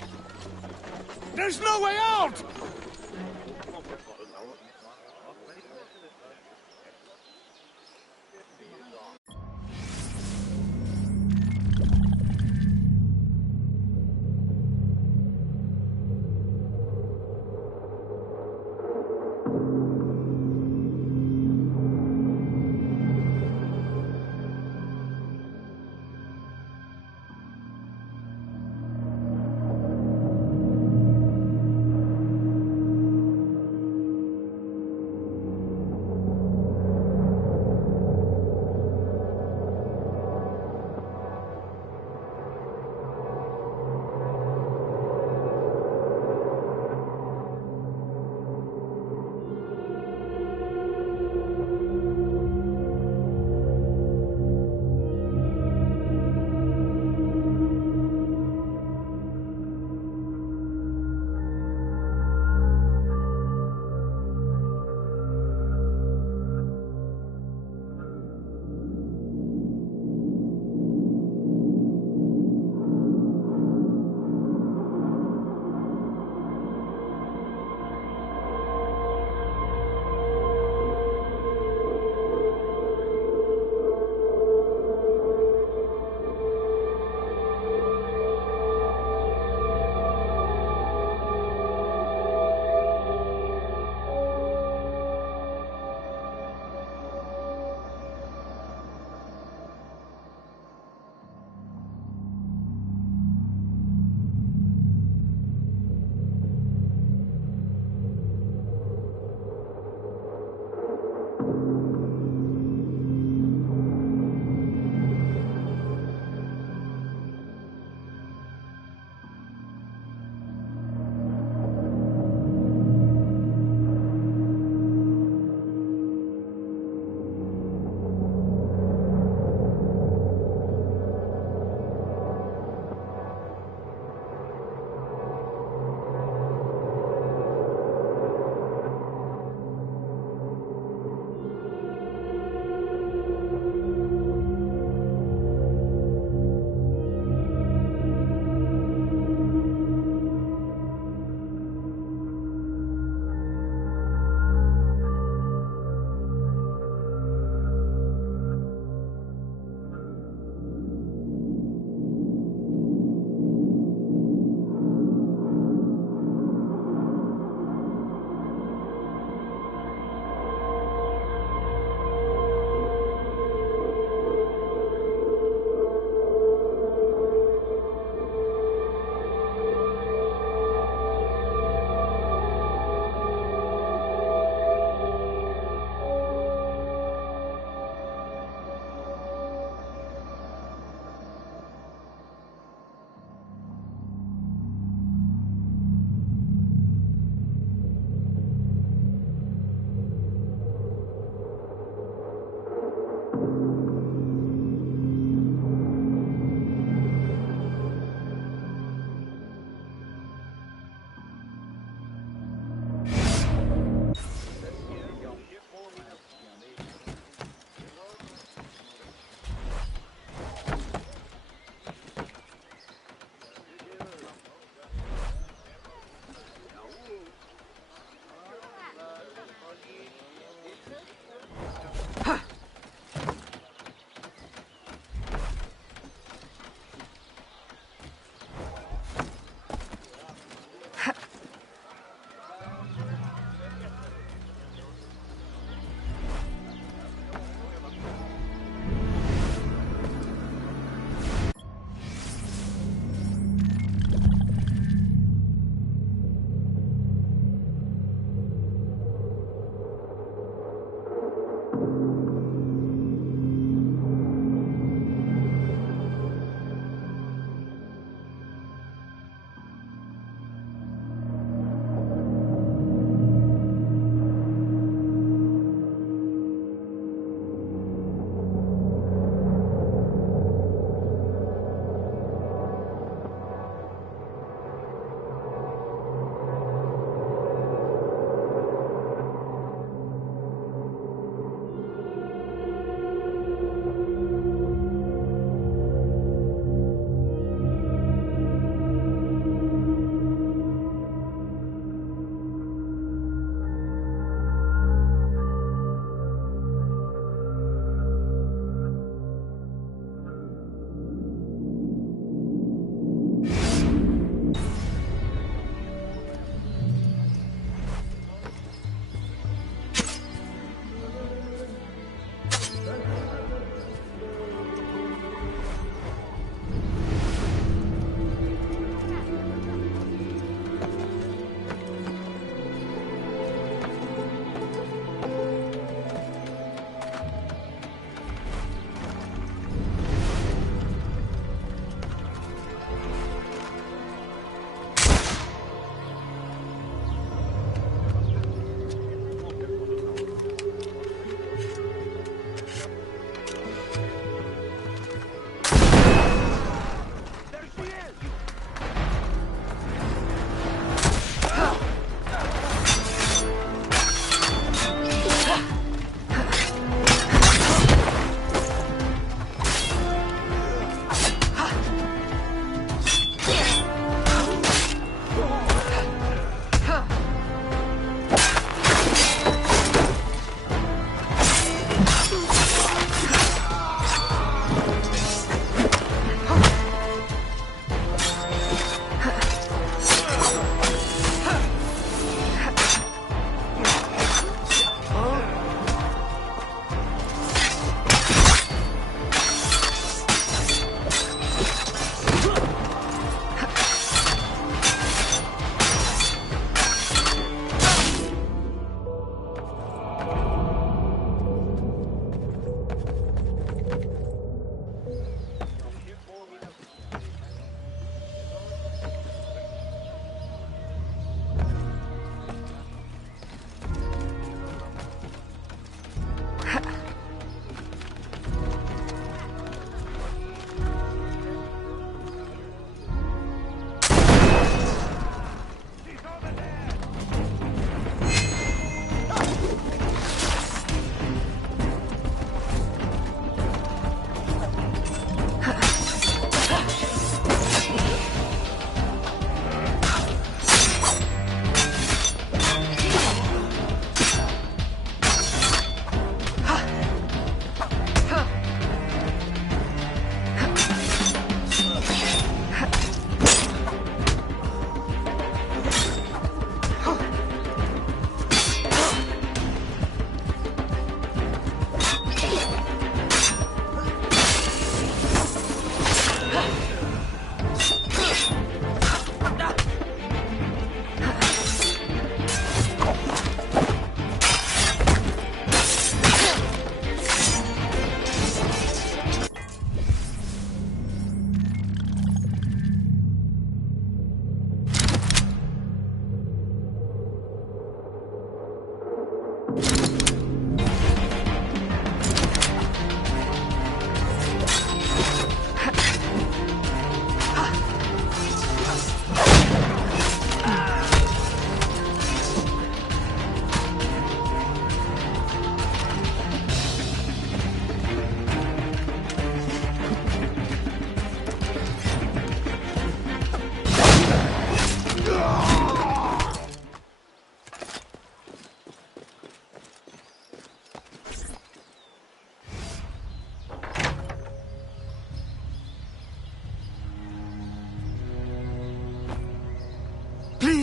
There's no way out!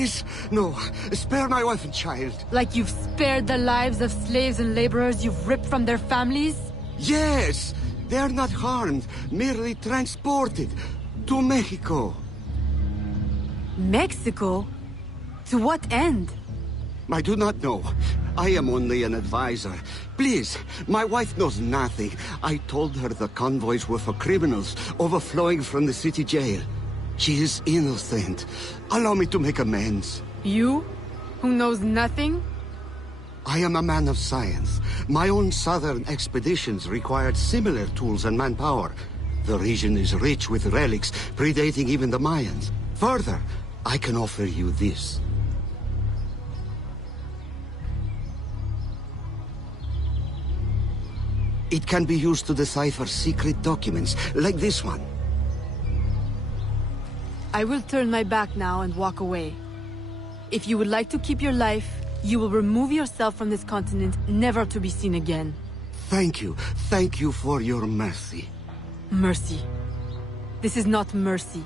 please, no. Spare my wife and child. Like you've spared the lives of slaves and laborers you've ripped from their families? Yes! They are not harmed, merely transported to Mexico. Mexico? To what end? I do not know. I am only an advisor. Please, my wife knows nothing. I told her the convoys were for criminals overflowing from the city jail. She is innocent. Allow me to make amends. You? Who knows nothing? I am a man of science. My own southern expeditions required similar tools and manpower. The region is rich with relics predating even the Mayans. Further, I can offer you this. It can be used to decipher secret documents, like this one. I will turn my back now and walk away. If you would like to keep your life, you will remove yourself from this continent, never to be seen again. Thank you. Thank you for your mercy. Mercy. This is not mercy.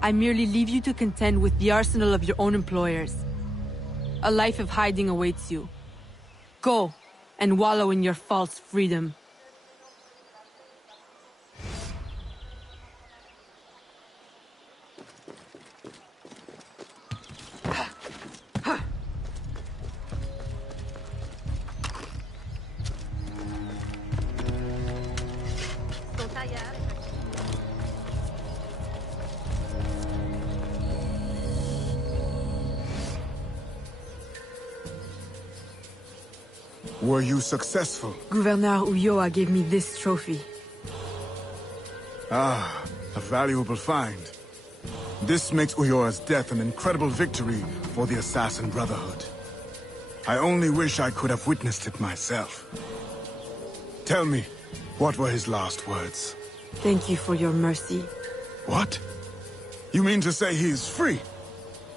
I merely leave you to contend with the arsenal of your own employers. A life of hiding awaits you. Go, and wallow in your false freedom. Were you successful? Gouverneur Ulloa gave me this trophy. Ah, a valuable find. This makes Ulloa's death an incredible victory for the Assassin Brotherhood. I only wish I could have witnessed it myself. Tell me, what were his last words? Thank you for your mercy. What? You mean to say he is free?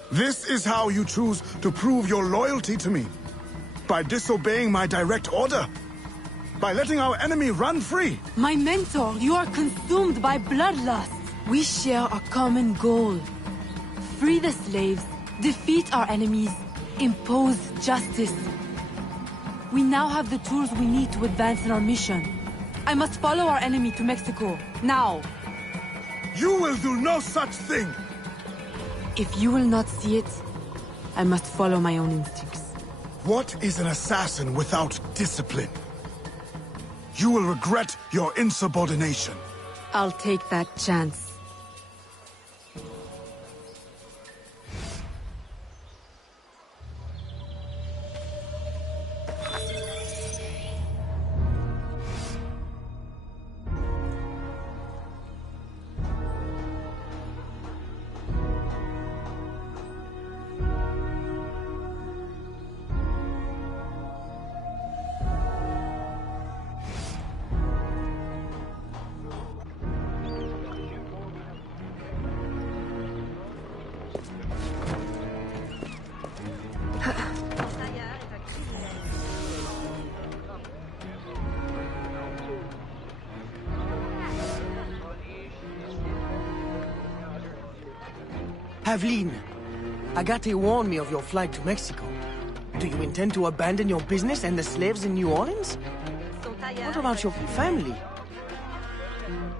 This is how you choose to prove your loyalty to me? By disobeying my direct order? By letting our enemy run free? My mentor, you are consumed by bloodlust. We share a common goal. Free the slaves, defeat our enemies, impose justice. We now have the tools we need to advance in our mission. I must follow our enemy to Mexico, now. You will do no such thing! If you will not see it, I must follow my own instincts. What is an assassin without discipline? You will regret your insubordination. I'll take that chance. Aveline, Agate warned me of your flight to Mexico. Do you intend to abandon your business and the slaves in New Orleans? What about your family?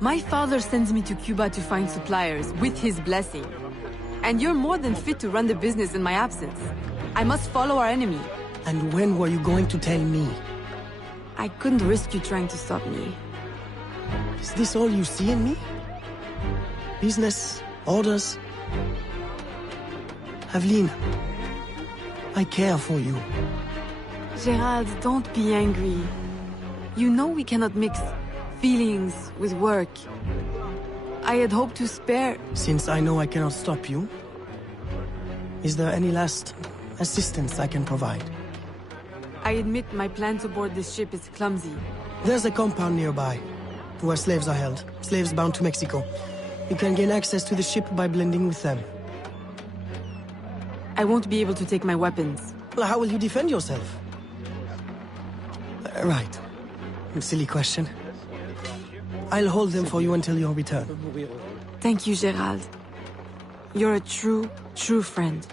My father sends me to Cuba to find suppliers, with his blessing. And you're more than fit to run the business in my absence. I must follow our enemy. And when were you going to tell me? I couldn't risk you trying to stop me. Is this all you see in me? Business, orders? Aveline, I care for you. Gerald, don't be angry. You know we cannot mix feelings with work. I had hoped to spare... Since I know I cannot stop you, is there any last assistance I can provide? I admit my plan to board this ship is clumsy. There's a compound nearby, where slaves are held. Slaves bound to Mexico. You can gain access to the ship by blending with them. I won't be able to take my weapons. Well, how will you defend yourself? Right. Silly question. I'll hold them for you until your return. Thank you, Gerald. You're a true friend.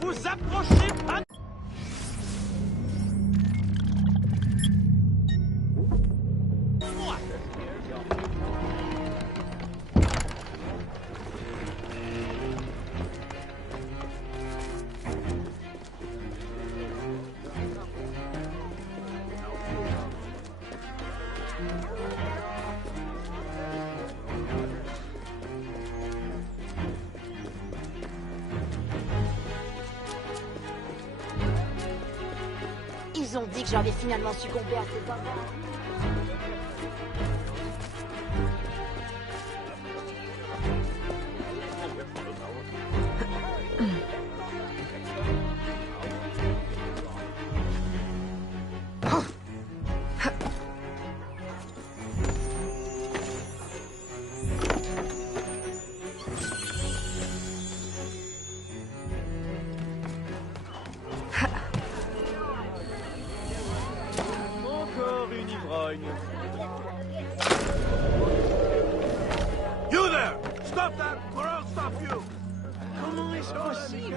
Vous approchez pas. Ils ont dit que j'avais finalement succombé à ces barbares. You there! Stop that, or I'll stop you! Comment est-ce possible?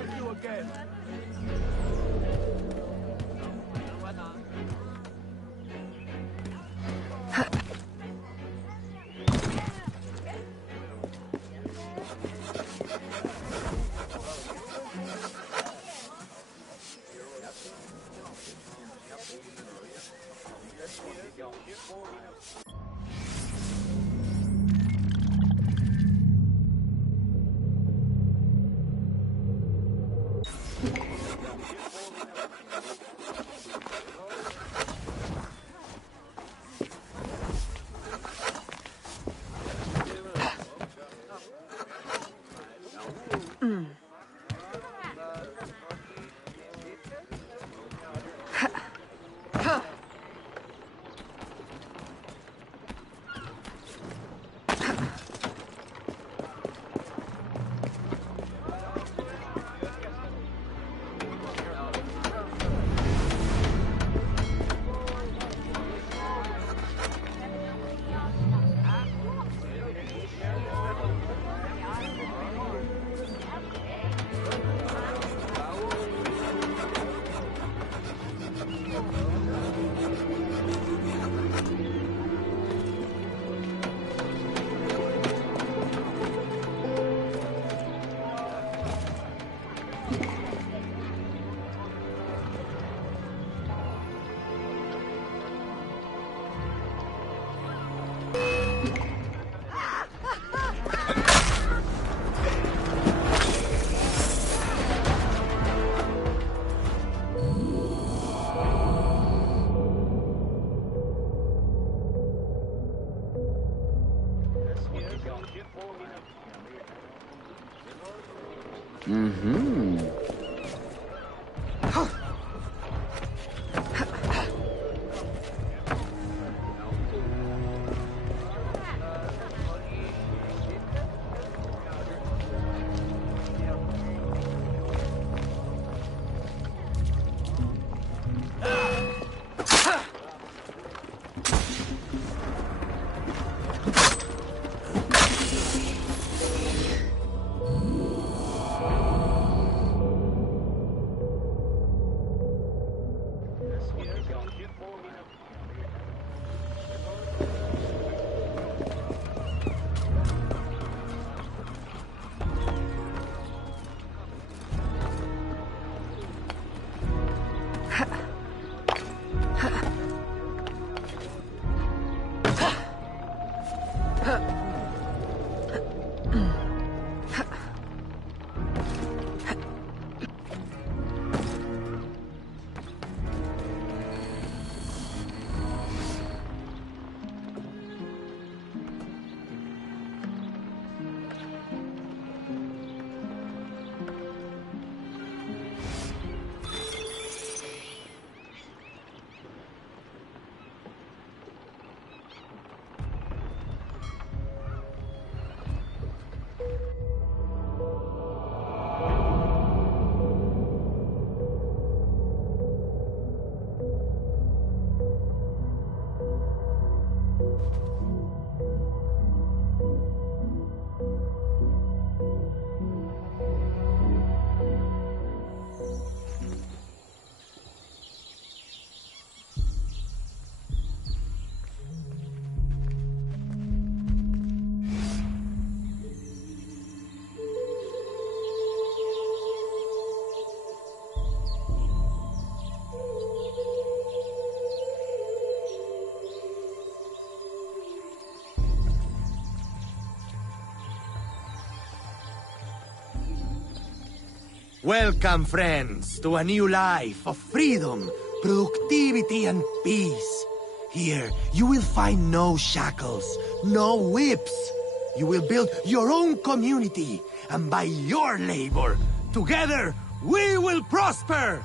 Welcome, friends, to a new life of freedom, productivity, and peace. Here, you will find no shackles, no whips. You will build your own community, and by your labor, together, we will prosper!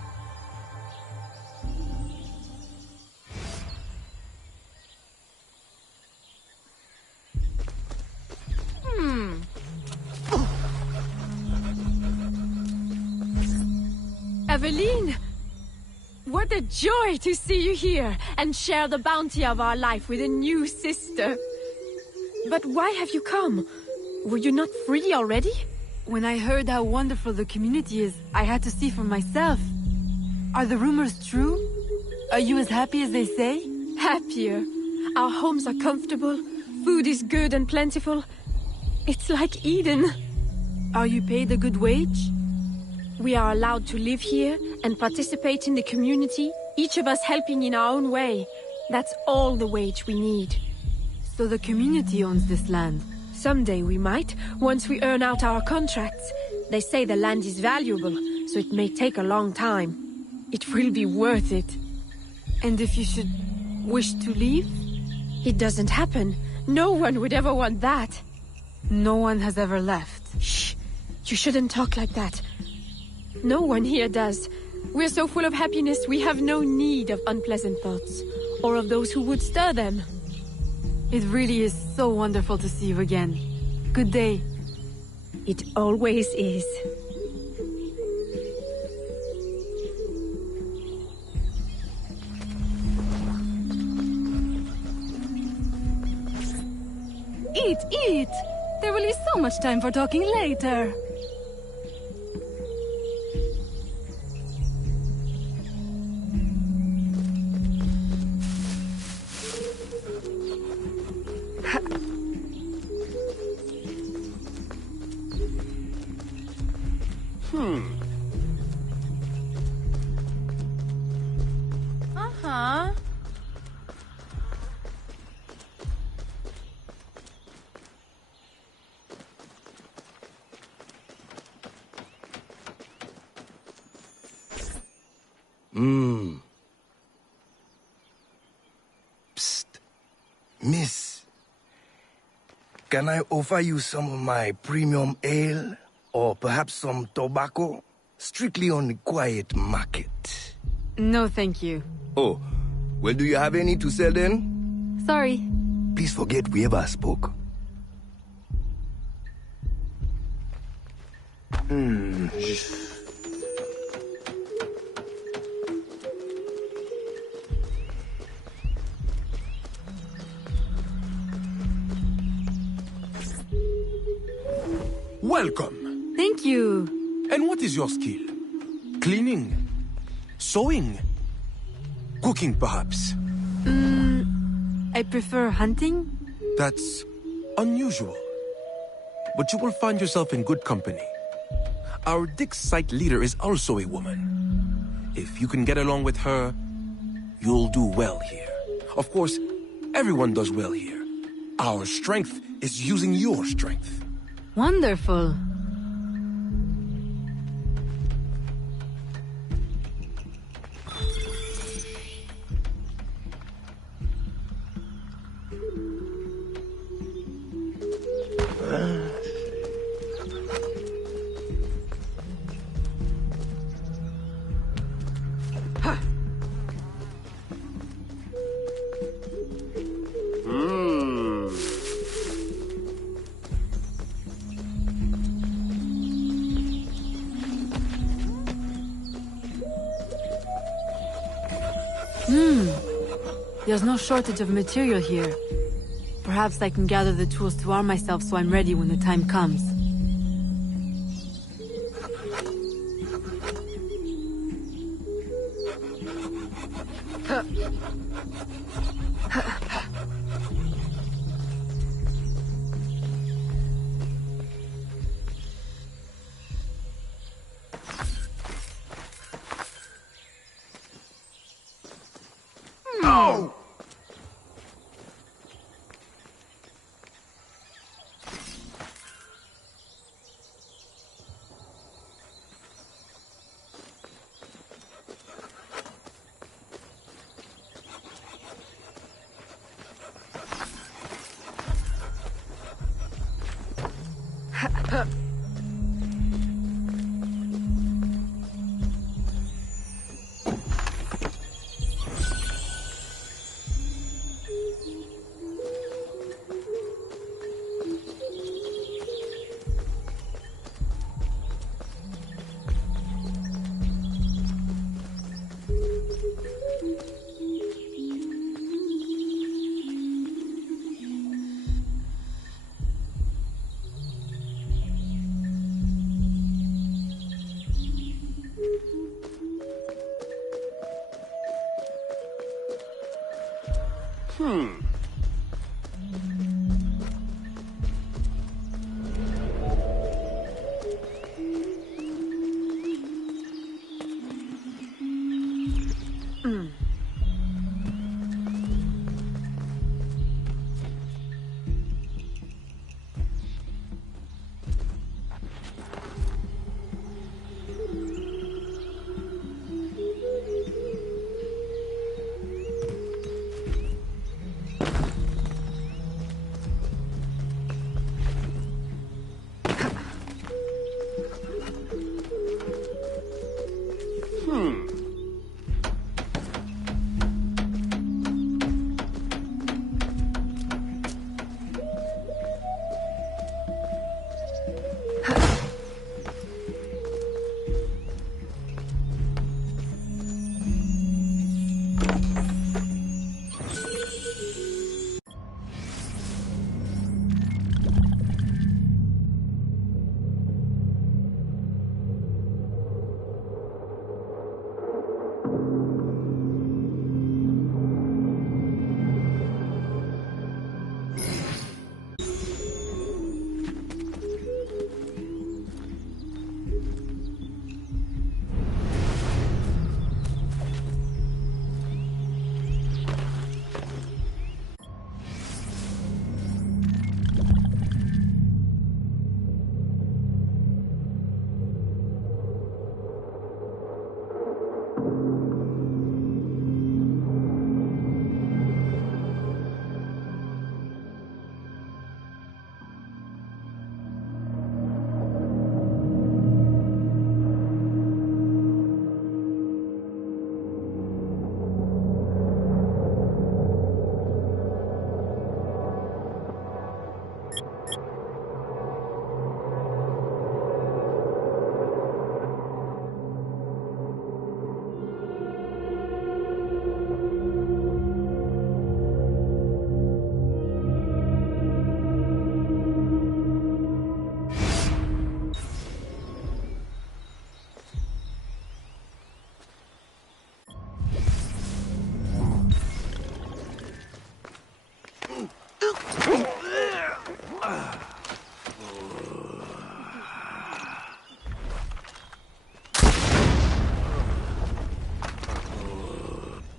Eveline! What a joy to see you here and share the bounty of our life with a new sister. But why have you come? Were you not free already? When I heard how wonderful the community is, I had to see for myself. Are the rumors true? Are you as happy as they say? Happier. Our homes are comfortable, food is good and plentiful. It's like Eden. Are you paid a good wage? We are allowed to live here and participate in the community, each of us helping in our own way. That's all the wage we need. So the community owns this land? Someday we might, once we earn out our contracts. They say the land is valuable, so it may take a long time. It will be worth it. And if you should wish to leave? It doesn't happen. No one would ever want that. No one has ever left. Shh! You shouldn't talk like that. No one here does. We're so full of happiness, we have no need of unpleasant thoughts, or of those who would stir them. It really is so wonderful to see you again. Good day. It always is. Eat! There will be so much time for talking later. Psst. Miss, can I offer you some of my premium ale? Or perhaps some tobacco? Strictly on the quiet market. No, thank you. Oh, well, do you have any to sell then? Sorry. Please forget we ever spoke. Welcome. Thank you. And what is your skill? Cleaning? Sewing? Cooking, perhaps? I prefer hunting. That's unusual. But you will find yourself in good company. Our dig site leader is also a woman. If you can get along with her, you'll do well here. Of course, everyone does well here. Our strength is using your strength. Wonderful. There's no shortage of material here. Perhaps I can gather the tools to arm myself so I'm ready when the time comes.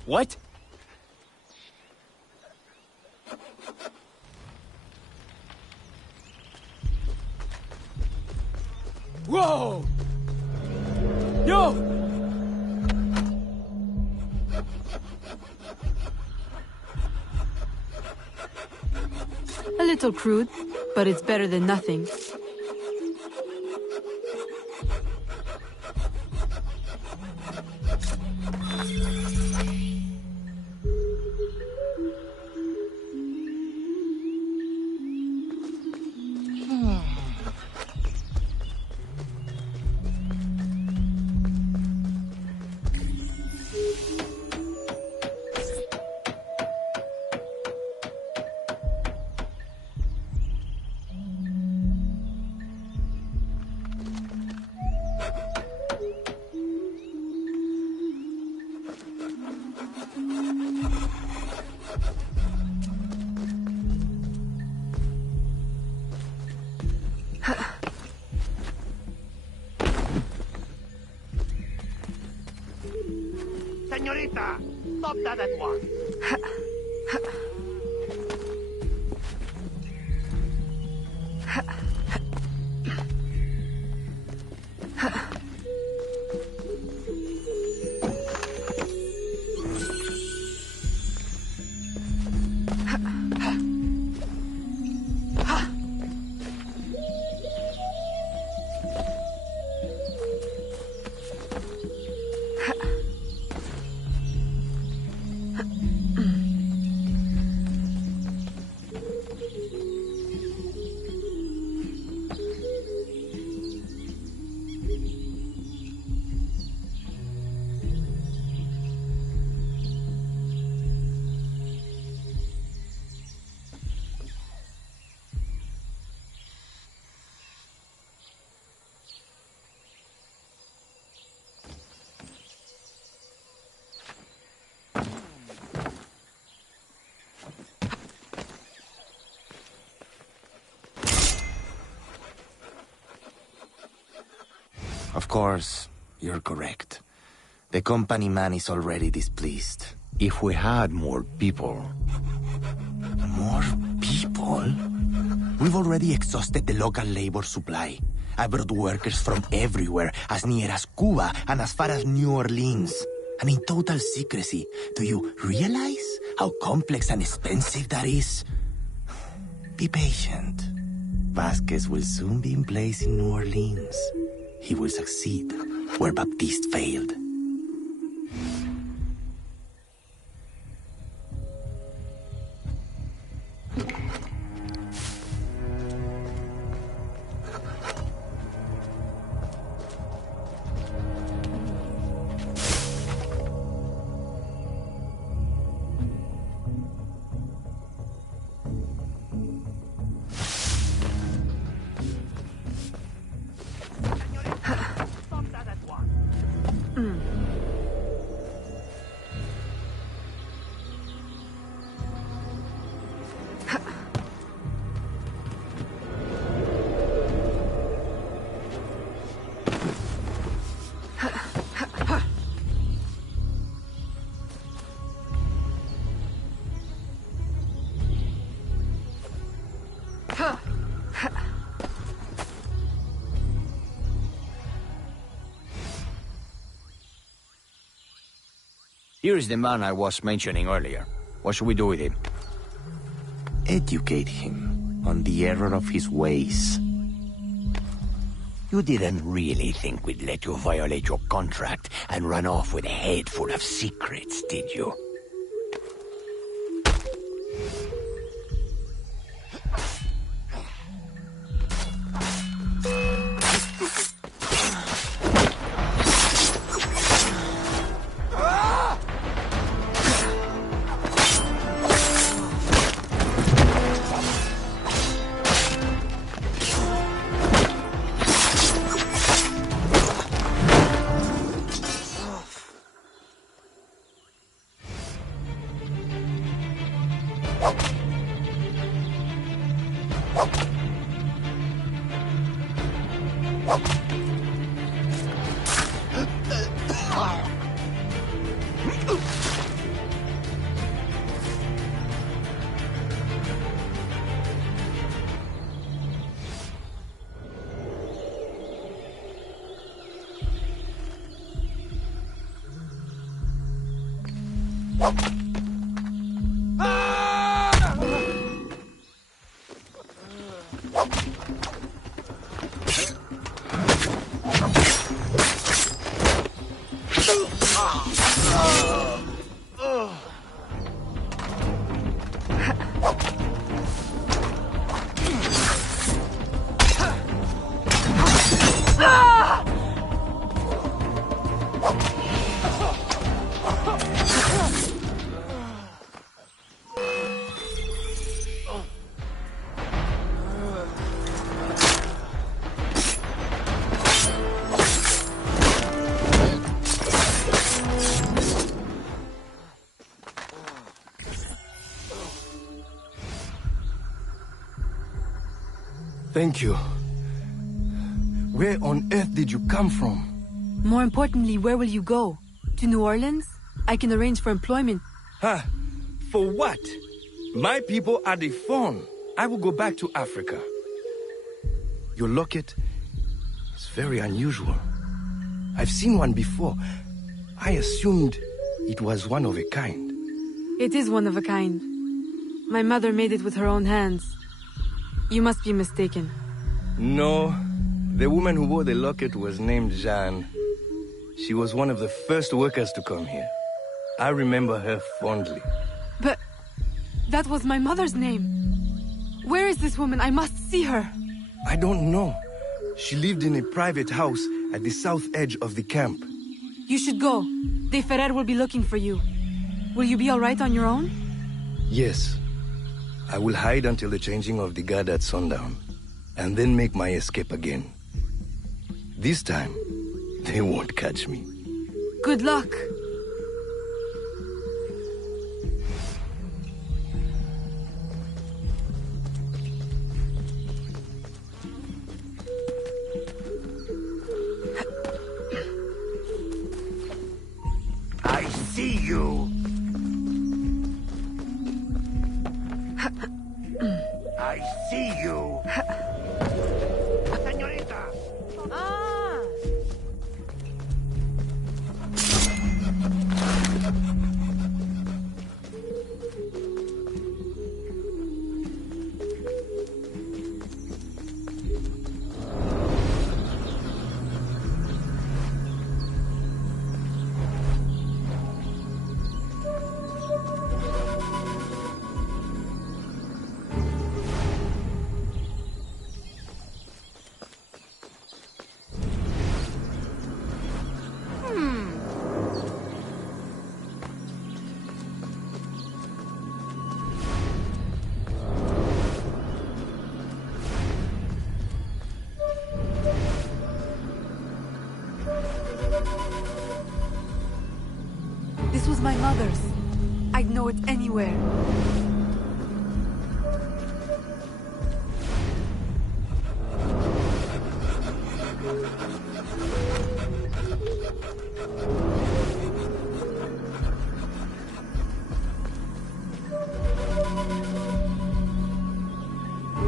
What? Whoa! Yo! A little crude, but it's better than nothing. Señorita, stop that at once. Of course, you're correct. The company man is already displeased. If we had more people... More people? We've already exhausted the local labor supply. I brought workers from everywhere, as near as Cuba and as far as New Orleans. And in total secrecy. Do you realize how complex and expensive that is? Be patient. Vasquez will soon be in place in New Orleans. He will succeed where Baptiste failed. Here is the man I was mentioning earlier. What should we do with him? Educate him on the error of his ways. You didn't really think we'd let you violate your contract and run off with a head full of secrets, did you? Thank you. Where on earth did you come from? More importantly, where will you go? To New Orleans? I can arrange for employment. Huh? For what? My people are the phone. I will go back to Africa. Your locket is very unusual. I've seen one before. I assumed it was one of a kind. It is one of a kind. My mother made it with her own hands. You must be mistaken. No. The woman who wore the locket was named Jeanne. She was one of the first workers to come here. I remember her fondly. But that was my mother's name. Where is this woman? I must see her. I don't know. She lived in a private house at the south edge of the camp. You should go. De Ferrer will be looking for you. Will you be all right on your own? Yes. I will hide until the changing of the guard at sundown, and then make my escape again. This time, they won't catch me. Good luck. see you. Señorita. Ah. This was my mother's. I'd know it anywhere.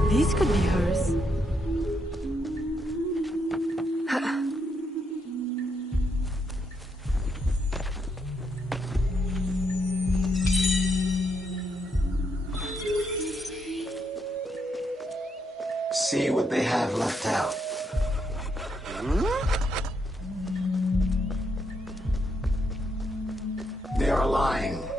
These could be hers. See what they have left out. They are lying.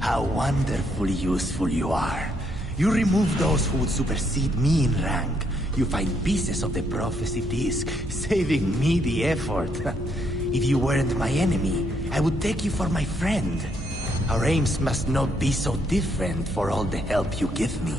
How wonderfully useful you are. You remove those who would supersede me in rank. You find pieces of the prophecy disc, saving me the effort. If you weren't my enemy, I would take you for my friend. Our aims must not be so different for all the help you give me.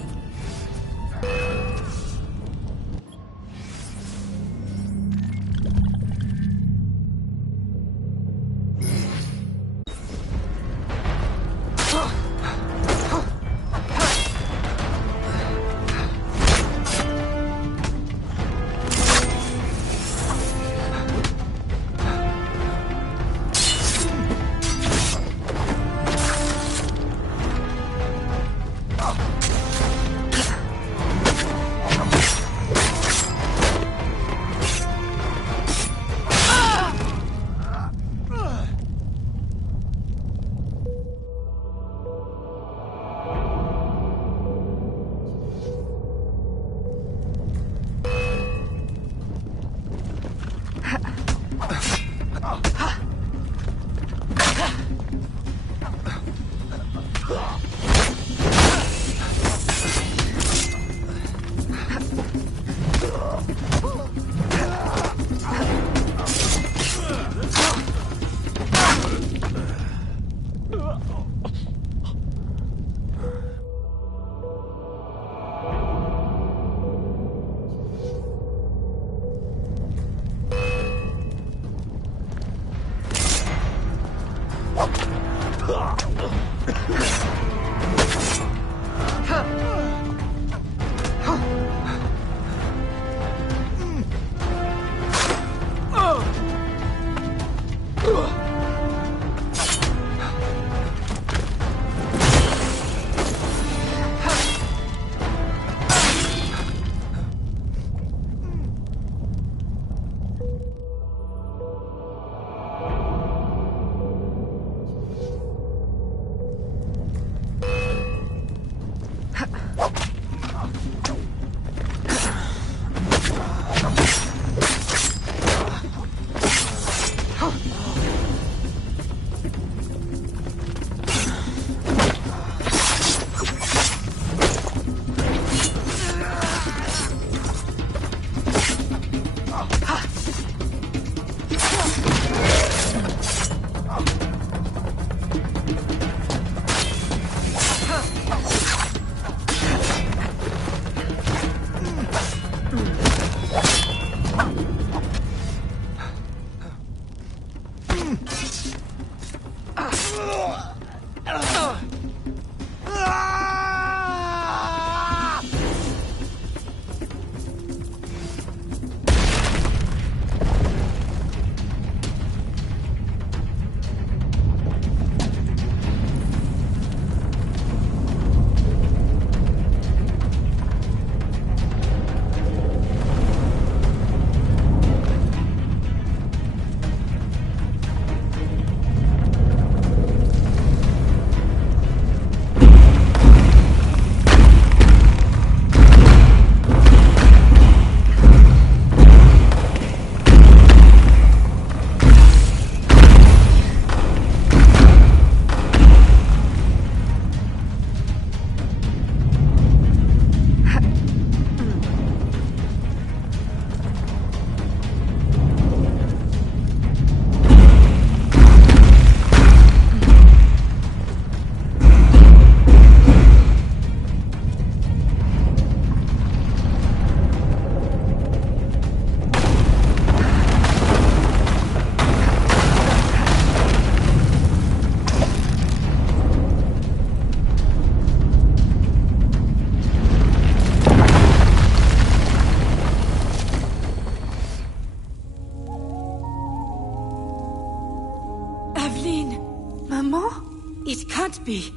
Maman? It can't be.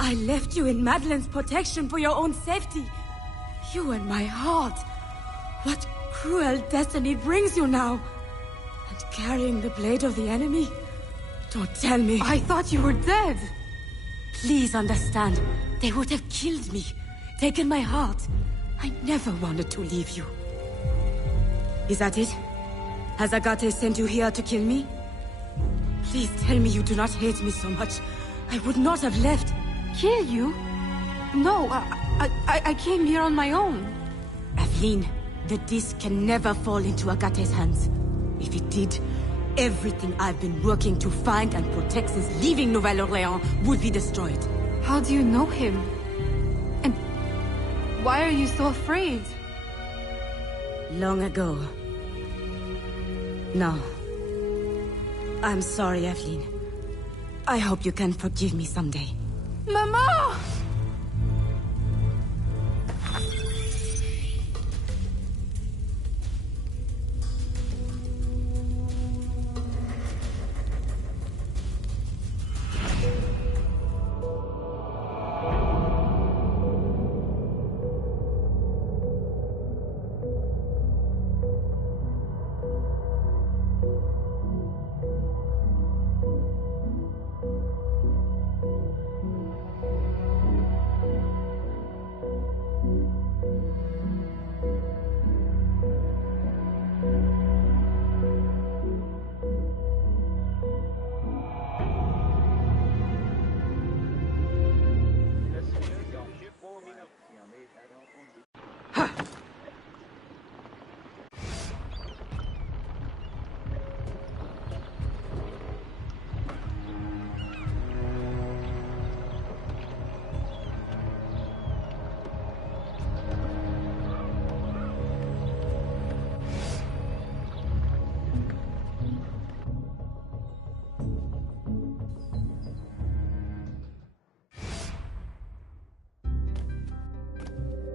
I left you in Madeline's protection for your own safety. You and my heart. What cruel destiny brings you now? And carrying the blade of the enemy? Don't tell me. I thought you were dead. Please understand. They would have killed me. Taken my heart. I never wanted to leave you. Is that it? Has Agate sent you here to kill me? Please tell me you do not hate me so much. I would not have left. Kill you? No, I came here on my own. Aveline, the disc can never fall into Agate's hands. If it did, everything I've been working to find and protect since leaving Novem Oрлеане would be destroyed. How do you know him? And why are you so afraid? Long ago. No. I'm sorry, Aveline. I hope you can forgive me someday. Mama!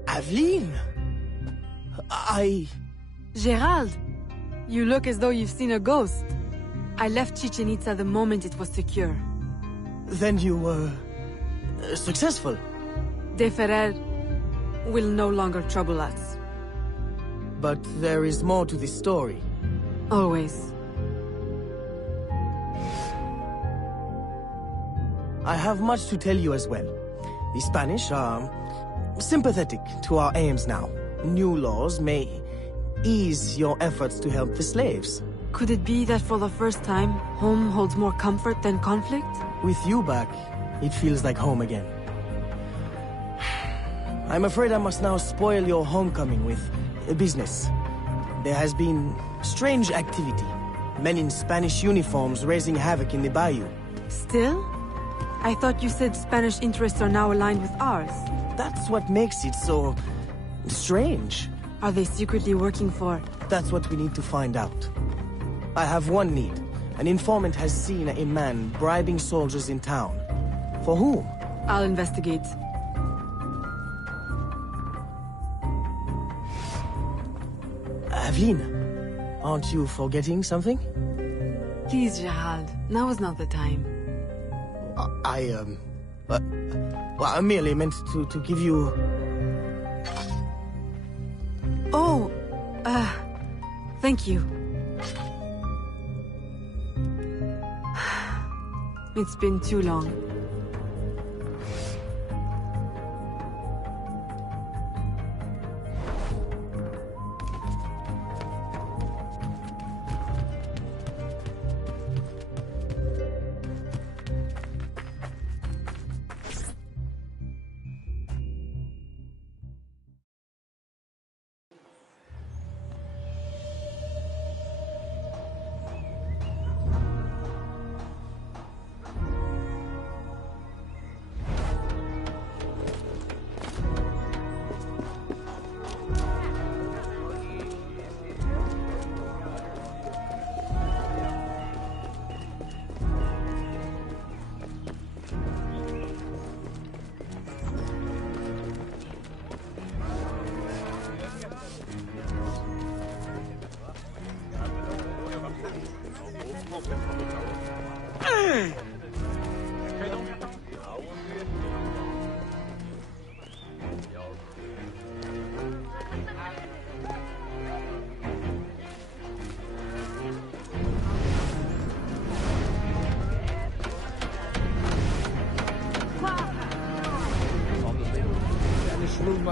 Aveline! Gerald! You look as though you've seen a ghost. I left Chichen Itza the moment it was secure. Then you were... successful? De Ferrer will no longer trouble us. But there is more to this story. Always. I have much to tell you as well. The Spanish are sympathetic to our aims now. New laws may ease your efforts to help the slaves. Could it be that for the first time, home holds more comfort than conflict? With you back, it feels like home again. I'm afraid I must now spoil your homecoming with business. There has been strange activity. Men in Spanish uniforms raising havoc in the bayou. Still? I thought you said Spanish interests are now aligned with ours. That's what makes it so... strange. Are they secretly working for? That's what we need to find out. I have one need. An informant has seen a man bribing soldiers in town. For whom? I'll investigate. Aveline, aren't you forgetting something? Please, Gerald. Now is not the time. I merely meant to give you... Oh, thank you. It's been too long.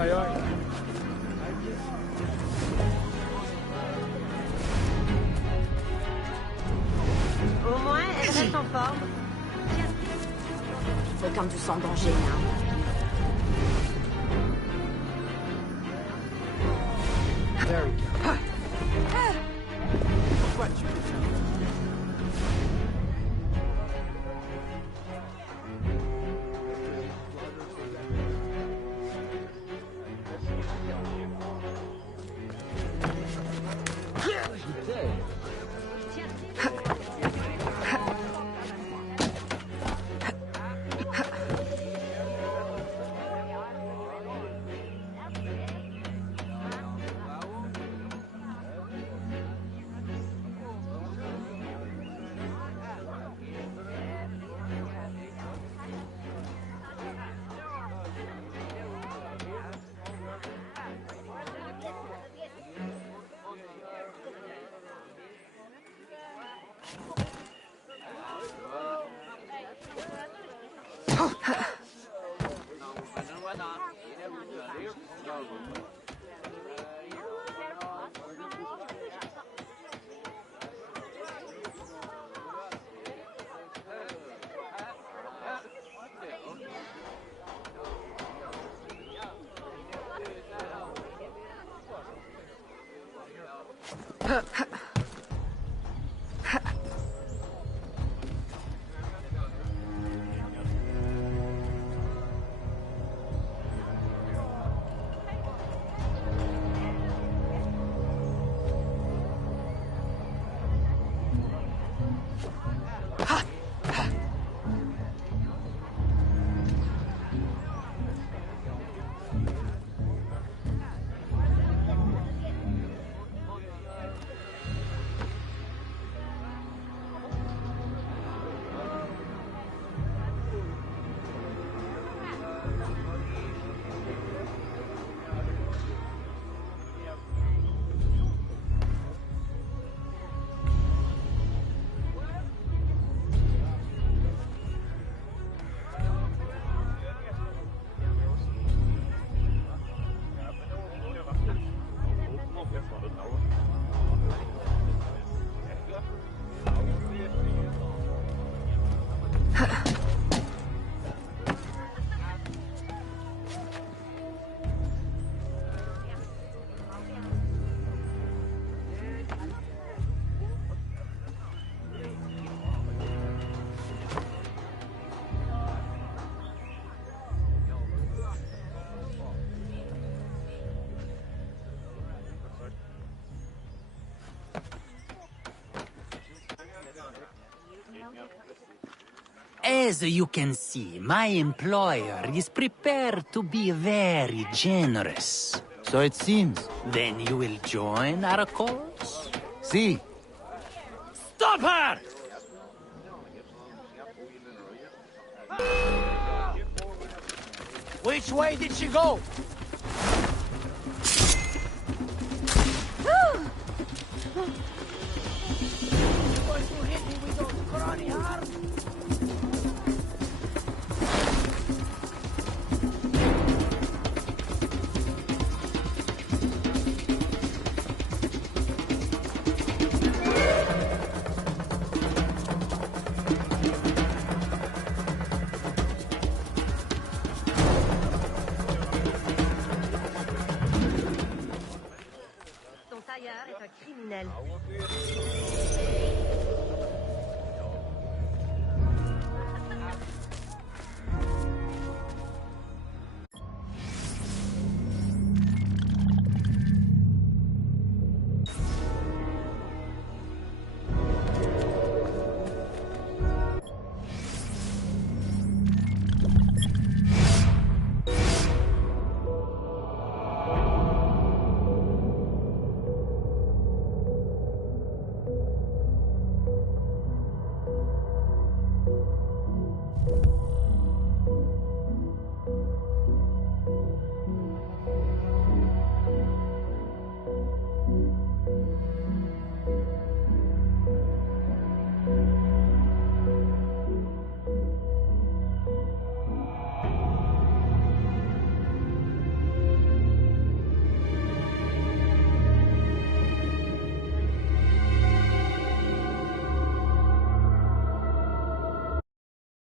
Au moins, elle reste en forme. Fais comme tu sens danger, hein. There we go. Pourquoi tu... As you can see, my employer is prepared to be very generous. So it seems. Then you will join our cause? See. Stop her! Which way did she go? Ton tailleur est un criminel.